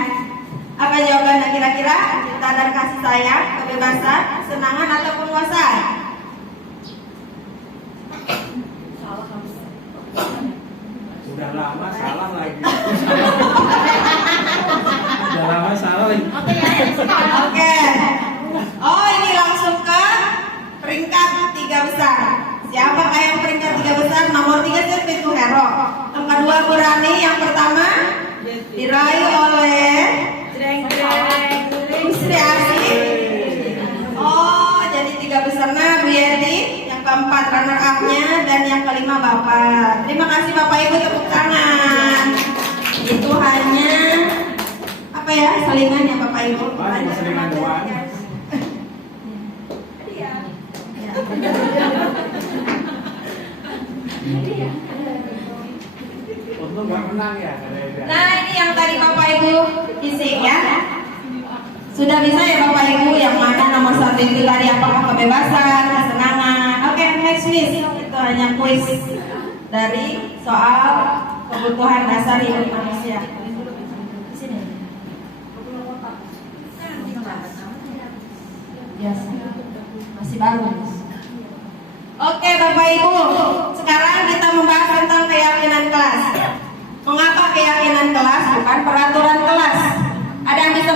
Apa jawabannya kira-kira? Cinta dan kasih sayang, kebebasan, kesenangan atau penguasaan? Udah lama salah lagi. Udah lama salah lagi. Oke ya, next ya. Oke. Oh, ini langsung ke peringkat 3 besar. Siapakah yang peringkat 3 besar? Nomor 3 itu Hero. Yang kedua Bu Rani, yang pertama diraih oleh Sri Asih. Oh, jadi 3 besarnya Bu Yeti, yang keempat runner up-nya, dan yang kelima Bapak. Terima kasih Bapak Ibu, tepuk tangan. Itu hanya apa ya, selingan ya Bapak Ibu. Hanya selingan doang. Untung nggak menang ya. Nah, ini yang tadi Bapak Ibu isi ya. Sudah bisa ya Bapak Ibu, yang mana nomor 1 itu tadi apakah kebebasan, kesenangan. Oke, next quiz. Itu hanya quiz dari soal kebutuhan dasar hidup manusia. Di sini. Biasa. Masih baru. Oke Bapak Ibu, sekarang kita membahas tentang keyakinan kelas. Mengapa keyakinan kelas bukan peraturan kelas? Ada yang bisa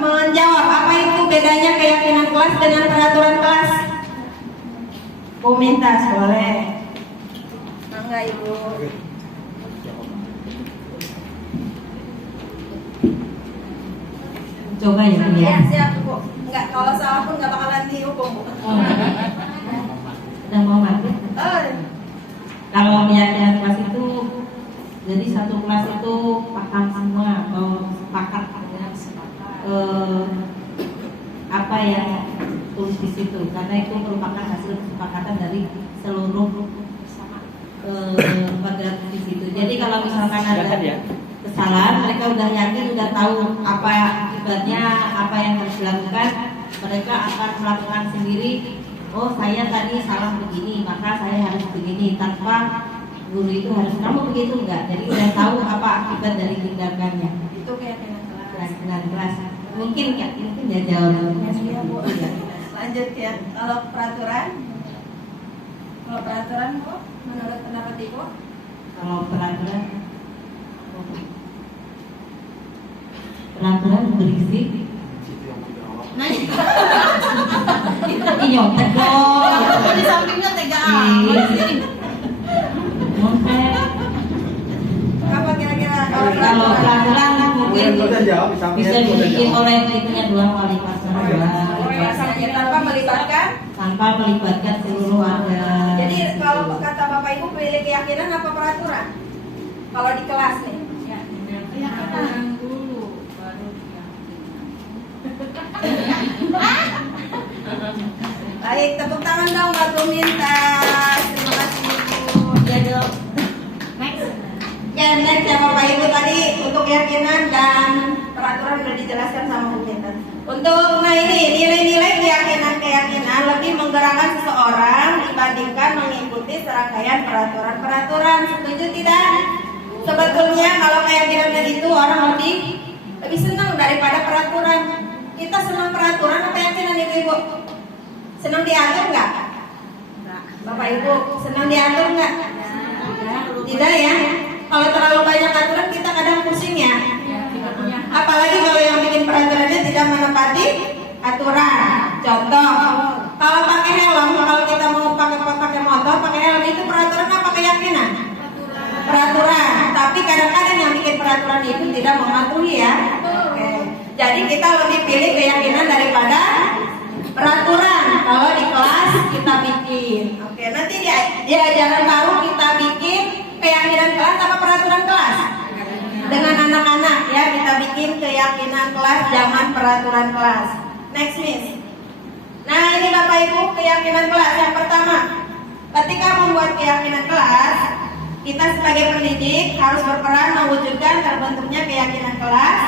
menjawab apa itu bedanya keyakinan kelas dengan peraturan kelas? Bu Mintas boleh. Mangga Ibu. Coba ya, Bu Ya ya. siap Bu. Enggak, kalau salah pun nggak bakalan dihukum Bu. Udah mau mati. Kalau keyakinan kelas itu, jadi satu kelas itu paham semua atau sepakat dengan apa yang tulis di situ, karena itu merupakan hasil kesepakatan dari seluruh pada di situ. Jadi kalau misalkan ada kesalahan, mereka udah yakin, udah tahu apa akibatnya, apa yang harus dilakukan, mereka akan melakukan sendiri. Oh, saya tadi salah begini, maka saya harus begini, tanpa guru itu harus kamu begitu enggak. Jadi udah tahu apa akibat dari tindakannya. Itu keyakinan kelas. Keyakinan kelas. Mungkin ya jawabannya. Iya Bu. Lanjut ya. Kalau peraturan Bu, menurut pendapat Ibu? Kalau peraturan peraturan berisik. Situ yang menjawab. Nah, Nyontek dong. aku di sampingnya tega Ih. amat sih. Nyontek. Apa kira-kira Kalau peraturan mungkin Udah gua jawab, di sampingnya bisa gua udah dibikin jawab. oleh itunya dua wali pasangan tanpa melibatkan? tanpa melibatkan seluruh warga. Jadi kalau kata Bapak Ibu pilih keyakinan apa peraturan? Kalau di kelas nih. Keyakinan dulu, baru Baik, tepuk tangan dong buat Bu Mintas. Terima kasih Ibu. Ya dong. Ya, next ya Bapak Ibu tadi untuk keyakinan dan peraturan sudah dijelaskan sama Bu Mintas. Untuk nah ini nilai-nilai keyakinan lebih menggerakkan seseorang dibandingkan mengikuti serangkaian peraturan-peraturan. Setuju tidak? Sebetulnya kalau keyakinan itu orang lebih senang daripada peraturan. Kita senang peraturan apa keyakinan ibu-ibu? Senang diatur nggak? Bapak Ibu senang diatur nggak? Tidak ya. Kalau terlalu banyak aturan kita kadang pusing ya. Apalagi kalau yang bikin peraturannya tidak menepati aturan. Contoh, kalau pakai helm, kalau kita mau pakai motor, pakai helm itu peraturan apa keyakinan? Peraturan. Tapi kadang-kadang yang bikin peraturan itu tidak mematuhi ya. Oke. Jadi kita lebih pilih keyakinan daripada peraturan. Kalau di kelas kita bikin. Oke. Nanti di ajaran baru kita bikin keyakinan kelas apa peraturan kelas? Dengan anak-anak ya kita bikin keyakinan kelas zaman peraturan kelas. Next Miss. Nah ini Bapak Ibu keyakinan kelas yang pertama. Ketika membuat keyakinan kelas, kita sebagai pendidik harus berperan mewujudkan terbentuknya keyakinan kelas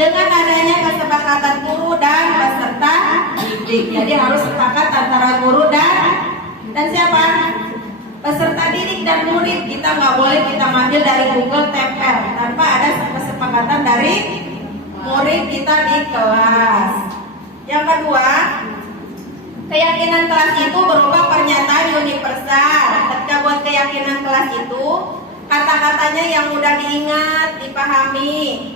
dengan adanya kesepakatan guru dan peserta didik. Jadi harus sepakat antara guru dan siapa? Peserta didik dan murid. Kita nggak boleh kita ambil dari Google tempel tanpa ada kesepakatan dari murid kita di kelas. Yang kedua, keyakinan kelas itu berupa pernyataan universal. Ketika buat keyakinan kelas itu, kata-katanya yang mudah diingat, dipahami.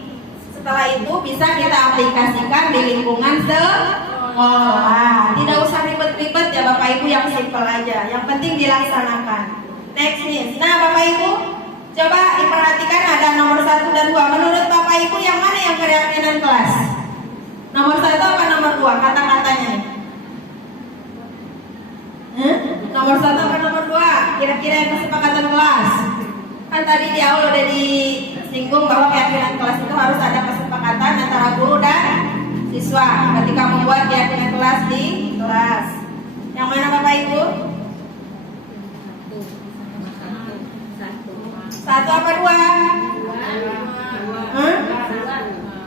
Setelah itu bisa kita aplikasikan di lingkungan sekolah. Tidak usah ribet-ribet ya Bapak Ibu, yang simple aja. Yang penting dilaksanakan. Next nih. Nah Bapak Ibu, coba diperhatikan ada nomor 1 dan 2. Menurut Bapak Ibu yang mana yang keyakinan kelas? Nomor 1 apa nomor 2? Kata-katanya. Nomor 1 apa nomor 2? Kira-kira yang kesepakatan kelas. Kan tadi di awal udah disinggung bahwa keyakinan kelas itu harus ada kesepakatan antara guru dan siswa ketika membuat keyakinan kelas di kelas. Yang mana Bapak Ibu? 1 apa 2?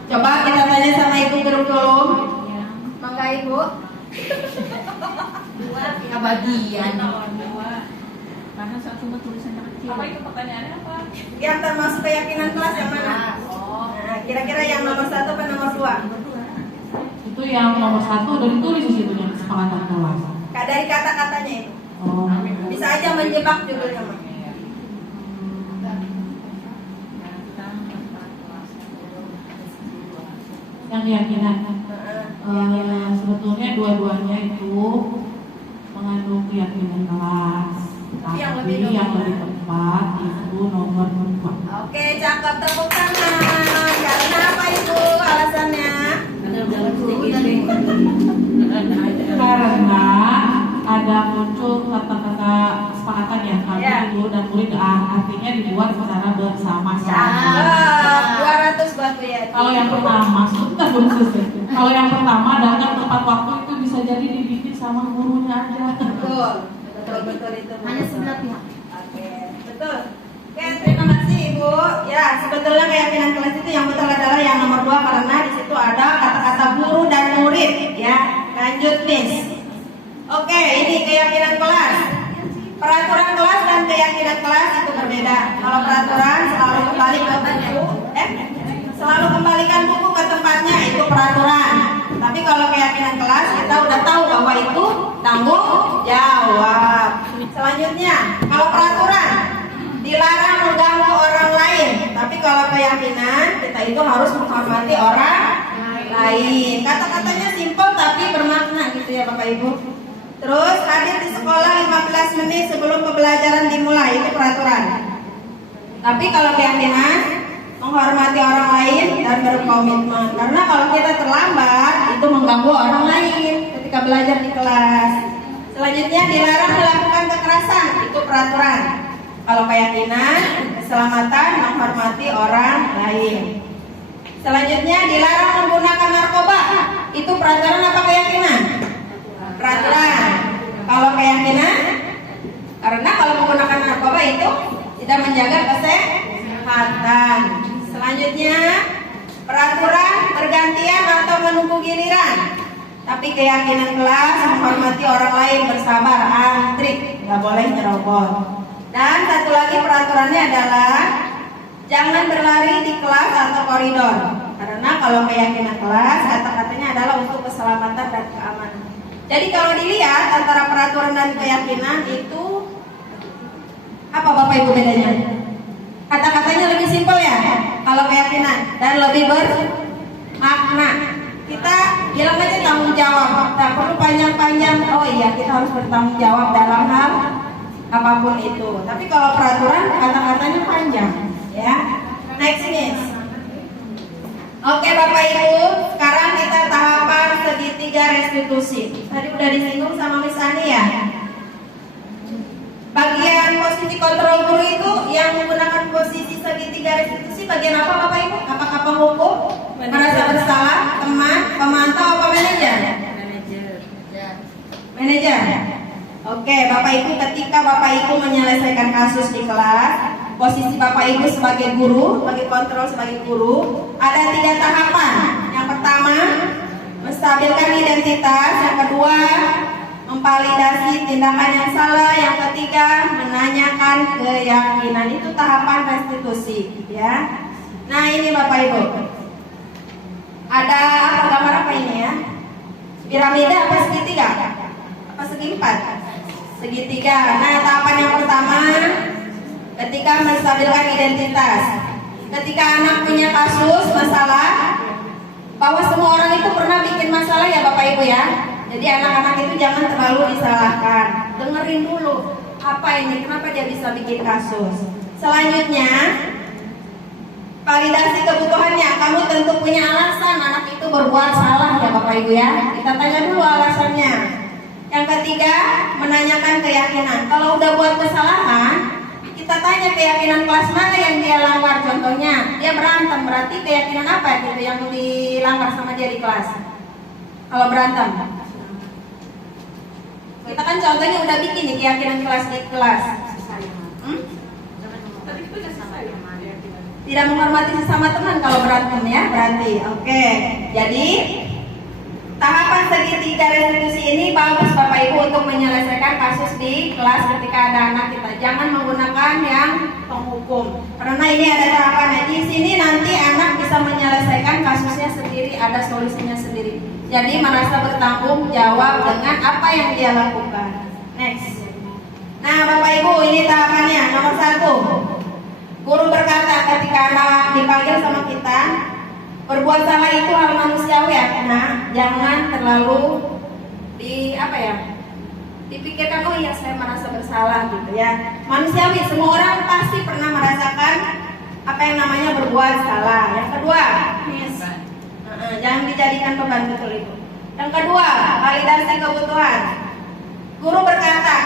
Coba kita tanya sama Ibu Gerung dulu. Mangga Ibu. 2 kebagian. Karena satu tulisannya kecil. Apa itu pertanyaannya apa? Yang termasuk keyakinan kelas yang mana? Nah, kira-kira yang nomor 1 apa nomor 2? Itu yang nomor 1 udah ditulis di situ yang kesepakatan kelas. Dari kata-katanya itu. Oh. Bisa aja menjebak judulnya Mak. Yang keyakinan. Sebetulnya dua-duanya itu mengandung keyakinan kelas. Tapi yang Tapi lebih yang lebih tepat itu nomor 2. Oke, cakep, tepuk tangan. Karena apa Ibu alasannya? Karena ada muncul kata-kata kesepakatan ya kami Ya. guru dan murid artinya dibuat secara bersama-sama. Cakep, 200 buat Bu Yati. Kalau yang pertama, sebentar belum selesai. Kalau yang pertama datang tepat waktu itu bisa jadi dibikin sama gurunya aja. Betul, betul itu. Hanya sebelah pihak. Oke, betul. Oke, terima kasih Ibu. Ya, sebetulnya keyakinan kelas itu yang betul adalah yang nomor 2 karena di situ ada kata-kata guru dan murid. Ya, lanjut Miss. Oke, ini keyakinan kelas. Peraturan kelas dan keyakinan kelas itu berbeda. Kalau peraturan selalu kembali ke buku, selalu kembalikan buku ke tempatnya, itu peraturan. Tapi kalau keyakinan kelas kita udah tahu bahwa itu tanggung jawab. Selanjutnya, kalau peraturan dilarang mengganggu orang lain, tapi kalau keyakinan kita yaitu harus menghormati orang lain. Kata-katanya simpel tapi bermakna gitu ya Bapak Ibu. Terus hadir di sekolah 15 menit sebelum pembelajaran dimulai, itu peraturan. Tapi kalau keyakinan menghormati orang lain dan berkomitmen. Karena kalau kita terlambat itu mengganggu orang lain ketika belajar di kelas. Selanjutnya dilarang melakukan kekerasan, itu peraturan. Kalau keyakinan, keselamatan, menghormati orang lain. Selanjutnya dilarang menggunakan narkoba, itu peraturan apa keyakinan? Peraturan. Kalau keyakinan, karena kalau menggunakan narkoba itu tidak menjaga kesehatan. Selanjutnya peraturan bergantian atau menunggu giliran. Tapi keyakinan kelas menghormati orang lain, bersabar, antri, nggak boleh nyerobot. Dan satu lagi peraturannya adalah jangan berlari di kelas atau koridor. Karena kalau keyakinan kelas kata-katanya adalah untuk keselamatan dan keamanan. Jadi kalau dilihat antara peraturan dan keyakinan itu apa Bapak Ibu bedanya? Kata-katanya lebih simpel ya kalau keyakinan dan lebih bermakna. Kita bilang aja tanggung jawab, tak perlu panjang-panjang. Oh iya, kita harus bertanggung jawab dalam hal apapun itu. Tapi kalau peraturan kata-katanya panjang, ya. Next miss. Oke Bapak Ibu, sekarang kita tahapan segitiga restitusi. Tadi udah disinggung sama Miss Ani ya. Bagian posisi kontrol guru itu yang menggunakan posisi segitiga restitusi bagian apa Bapak Ibu? Apakah penghukum, merasa bersalah, teman, pemantau, apa manajer? Manajer. Oke, Bapak Ibu, ketika Bapak Ibu menyelesaikan kasus di kelas, posisi Bapak Ibu sebagai guru, sebagai kontrol sebagai guru, ada 3 tahapan. Yang pertama, menstabilkan identitas. Yang kedua, memvalidasi tindakan yang salah. Yang ketiga, menanyakan keyakinan. Itu tahapan restitusi, ya. Nah ini Bapak Ibu, ada apa gambar apa ini ya? Piramida apa segitiga? Apa segi empat? Segitiga. Nah tahapan yang pertama, ketika menstabilkan identitas. Ketika anak punya kasus masalah, bahwa semua orang itu pernah bikin masalah ya Bapak Ibu ya. Jadi anak-anak itu jangan terlalu disalahkan. Dengerin dulu apa ini, kenapa dia bisa bikin kasus. Selanjutnya, validasi kebutuhannya. Kamu tentu punya alasan anak itu berbuat salah ya Bapak Ibu ya. Kita tanya dulu alasannya. Yang ketiga, menanyakan keyakinan. Kalau udah buat kesalahan, kita tanya keyakinan kelas mana yang dia langgar. Contohnya, dia berantem, berarti keyakinan apa gitu yang dilanggar sama dia di kelas? Kalau berantem, kita kan contohnya udah bikin nih keyakinan kelas di kelas. Tidak menghormati sesama teman kalau berantem ya, berarti. Oke. Jadi tahapan segitiga restitusi ini bagus Bapak Ibu untuk menyelesaikan kasus di kelas ketika ada anak kita. Jangan menggunakan yang penghukum. Karena ini ada tahapannya. Di sini nanti anak bisa menyelesaikan kasusnya sendiri, ada solusinya sendiri. Jadi merasa bertanggung jawab dengan apa yang dia lakukan. Next. Nah Bapak Ibu, ini tahapannya. Nomor 1. Guru berkata ketika anak dipanggil sama kita, berbuat salah itu hal manusiawi ya. Nah, jangan terlalu dipikirkan, oh iya saya merasa bersalah gitu ya. Manusiawi, semua orang pasti pernah merasakan apa yang namanya berbuat salah. Yang kedua, jangan dijadikan beban, betul itu. Yang kedua, validasi kebutuhan. Guru berkata,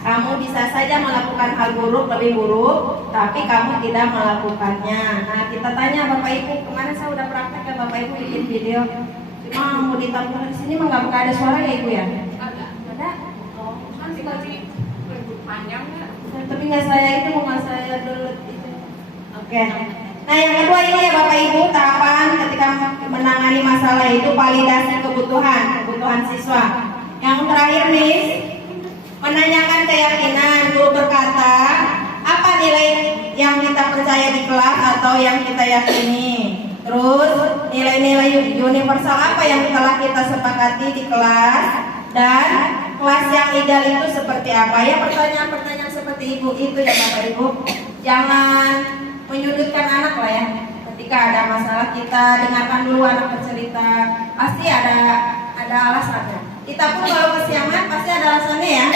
kamu bisa saja melakukan hal buruk, lebih buruk, tapi kamu tidak melakukannya. Nah kita tanya Bapak Ibu, kemarin saya udah praktek ya Bapak Ibu bikin video. Cuma mau ditampilkan di sini mah nggak ada suara ya Ibu ya? Ada? Oh, kan tadi panjang ya. Tapi nggak saya itu mau saya delete itu. Oke. Nah yang kedua ini ya Bapak Ibu, tahapan ketika menangani masalah itu validasi kebutuhan siswa. Yang terakhir nih, menanyakan keyakinan. Guru berkata, apa nilai yang kita percaya di kelas atau yang kita yakini? Terus nilai-nilai universal apa yang telah kita sepakati di kelas? Dan kelas yang ideal itu seperti apa? Ya pertanyaan-pertanyaan seperti itu ya Bapak Ibu. Jangan menyudutkan anak lah ya. Ketika Jika ada masalah kita dengarkan dulu anak bercerita, pasti ada alasannya. Kita pun kalau kesiangan pasti ada alasannya ya.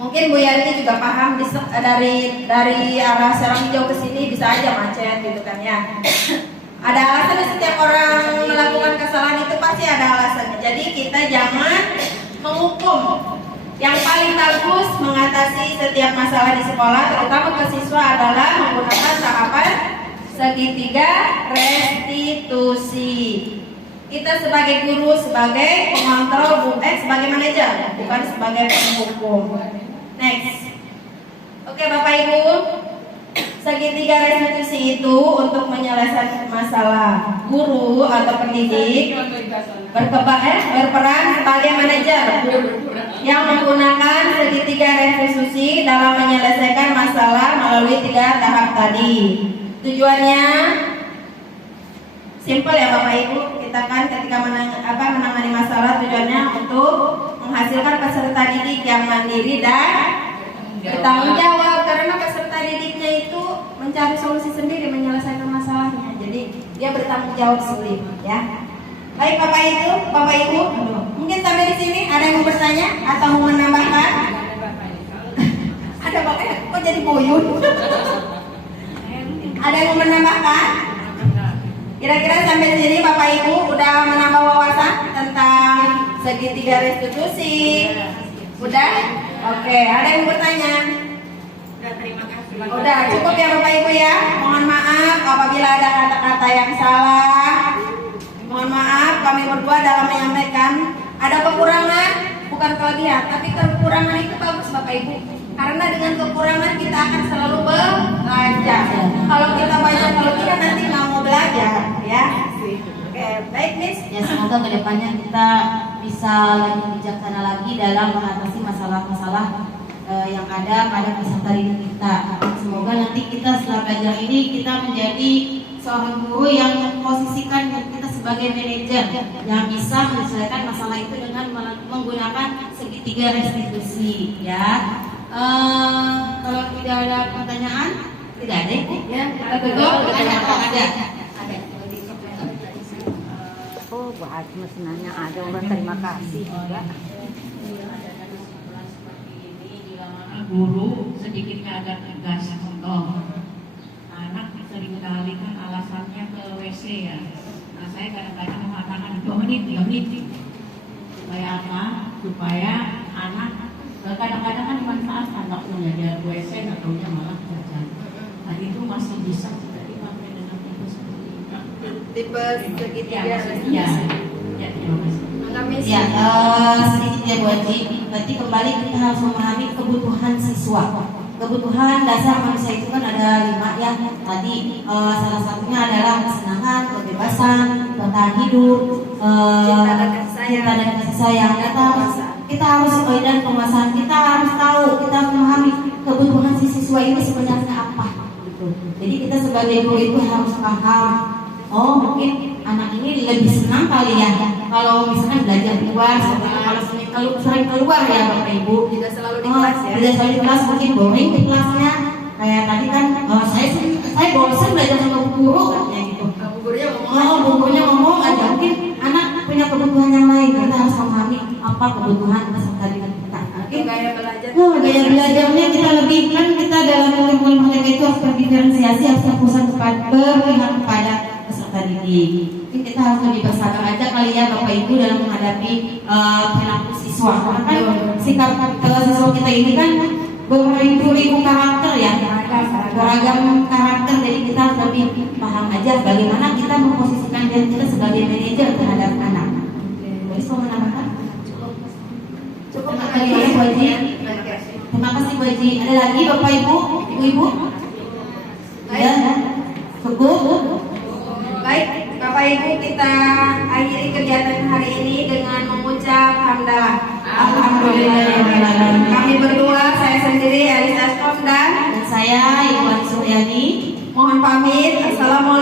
Mungkin Bu Yanti juga paham dari arah Serang Hijau ke sini bisa aja macet gitu kan ya. Ada alasan, setiap orang melakukan kesalahan itu pasti ada alasannya. Jadi kita jangan menghukum. Yang paling bagus mengatasi setiap masalah di sekolah, terutama ke siswa, adalah menggunakan tahapan segitiga restitusi. Kita sebagai guru, sebagai pengontrol, sebagai manajer, bukan sebagai penghukum. Next. Oke Bapak Ibu, segitiga restitusi itu untuk menyelesaikan masalah. Guru atau pendidik berperan sebagai manajer yang menggunakan segitiga restitusi dalam menyelesaikan masalah melalui 3 tahap tadi. Tujuannya simple ya Bapak Ibu. Kita kan ketika menangani masalah, tujuannya untuk menghasilkan peserta didik yang mandiri dan bertanggung jawab, karena peserta didiknya itu mencari solusi sendiri, menyelesaikan masalahnya. Jadi dia bertanggung jawab sendiri ya. Baik Bapak Ibu, mungkin sampai di sini ada yang mau bertanya atau mau menambahkan? Ada Bapak, kok jadi buyut? Ada yang mau menambahkan? Kira-kira sampai di sini Bapak Ibu udah menambah wawasan tentang segitiga restitusi? Udah? Oke, ada yang bertanya? Terima kasih. Udah, cukup ya Bapak Ibu ya. Mohon maaf apabila ada kata-kata yang salah. Mohon maaf kami berdua dalam menyampaikan. Ada kekurangan, bukan kelebihan, tapi kekurangan itu bagus Bapak Ibu. Karena dengan kekurangan kita akan selalu belajar. Kalau kita banyak kelebihan nanti nggak mau belajar, ya. Oke, baik Miss. Ya, semoga kedepannya kita bisa lebih bijaksana lagi dalam mengatasi masalah-masalah yang ada pada peserta didik kita. Semoga nanti kita setelah belajar ini kita menjadi seorang guru yang memposisikan kita sebagai manajer yang bisa menyelesaikan masalah itu dengan menggunakan segitiga restitusi. Ya, kalau tidak ada pertanyaan, tidak ada Ibu. Ya, kita tutup. Ada. Oh, Bu Haji senangnya ada orang terima kasih juga. Guru sedikitnya agak tegas. Contoh, anak sering kali kan alasannya ke WC ya. Nah, saya kadang-kadang mengatakan 2 menit, 3 menit. Supaya apa? Supaya anak kadang-kadang kan dimanfaatkan waktunya dia ke WC, ataunya malah kerja. Nah, itu masih bisa tidak dipakai dengan tipe seperti itu. Tipe segitiga restitusi. Ya, terima kasih. Ya, sedikit ya Bu Haji. Berarti kembali kita harus memahami kebutuhan siswa. Kebutuhan dasar manusia itu kan ada 5 ya. Tadi salah satunya adalah kesenangan, kebebasan, bertahan hidup, cinta dan kasih sayang. Kita harus dan penguasaan. Kita harus tahu, kita harus memahami kebutuhan si siswa ini sebenarnya apa. Jadi kita sebagai guru itu harus paham. Oh, mungkin anak ini lebih senang kali ya kalau misalkan belajar di luar, kalau sering keluar ya Bapak Ibu. Tidak selalu di kelas ya. Tidak selalu di kelas, mungkin boring di kelasnya. Kayak tadi kan, saya bosan belajar sama guru katanya gitu. Gurunya ngomong aja. Mungkin anak punya kebutuhan yang lain. Kita harus memahami apa kebutuhan peserta didik kita. Gaya belajar. Gaya belajarnya kita lebihkan, kita dalam kurikulum mereka itu harus berdiferensiasi, harus berpusat berpihak kepada peserta didik. Mungkin kita harus lebih bersabar aja kali ya Bapak Ibu dalam menghadapi perilaku siswa. Karena kan sikap siswa kita ini kan beribu-ribu karakter ya, beragam karakter. Jadi kita harus lebih paham aja bagaimana kita memposisikan diri kita sebagai manajer terhadap anak. Jadi mau menambahkan? Cukup. Terima kasih Bu Haji. Terima kasih Bu Haji. Ada lagi Bapak Ibu, Ibu-ibu? Ya, cukup. Baik, Bapak Ibu, kita akhiri kegiatan hari ini dengan mengucap hamdalah. Alhamdulillah. Kami berdua, saya sendiri Elisa Eskom dan saya Ibu Ani Suryani. Mohon pamit. Assalamualaikum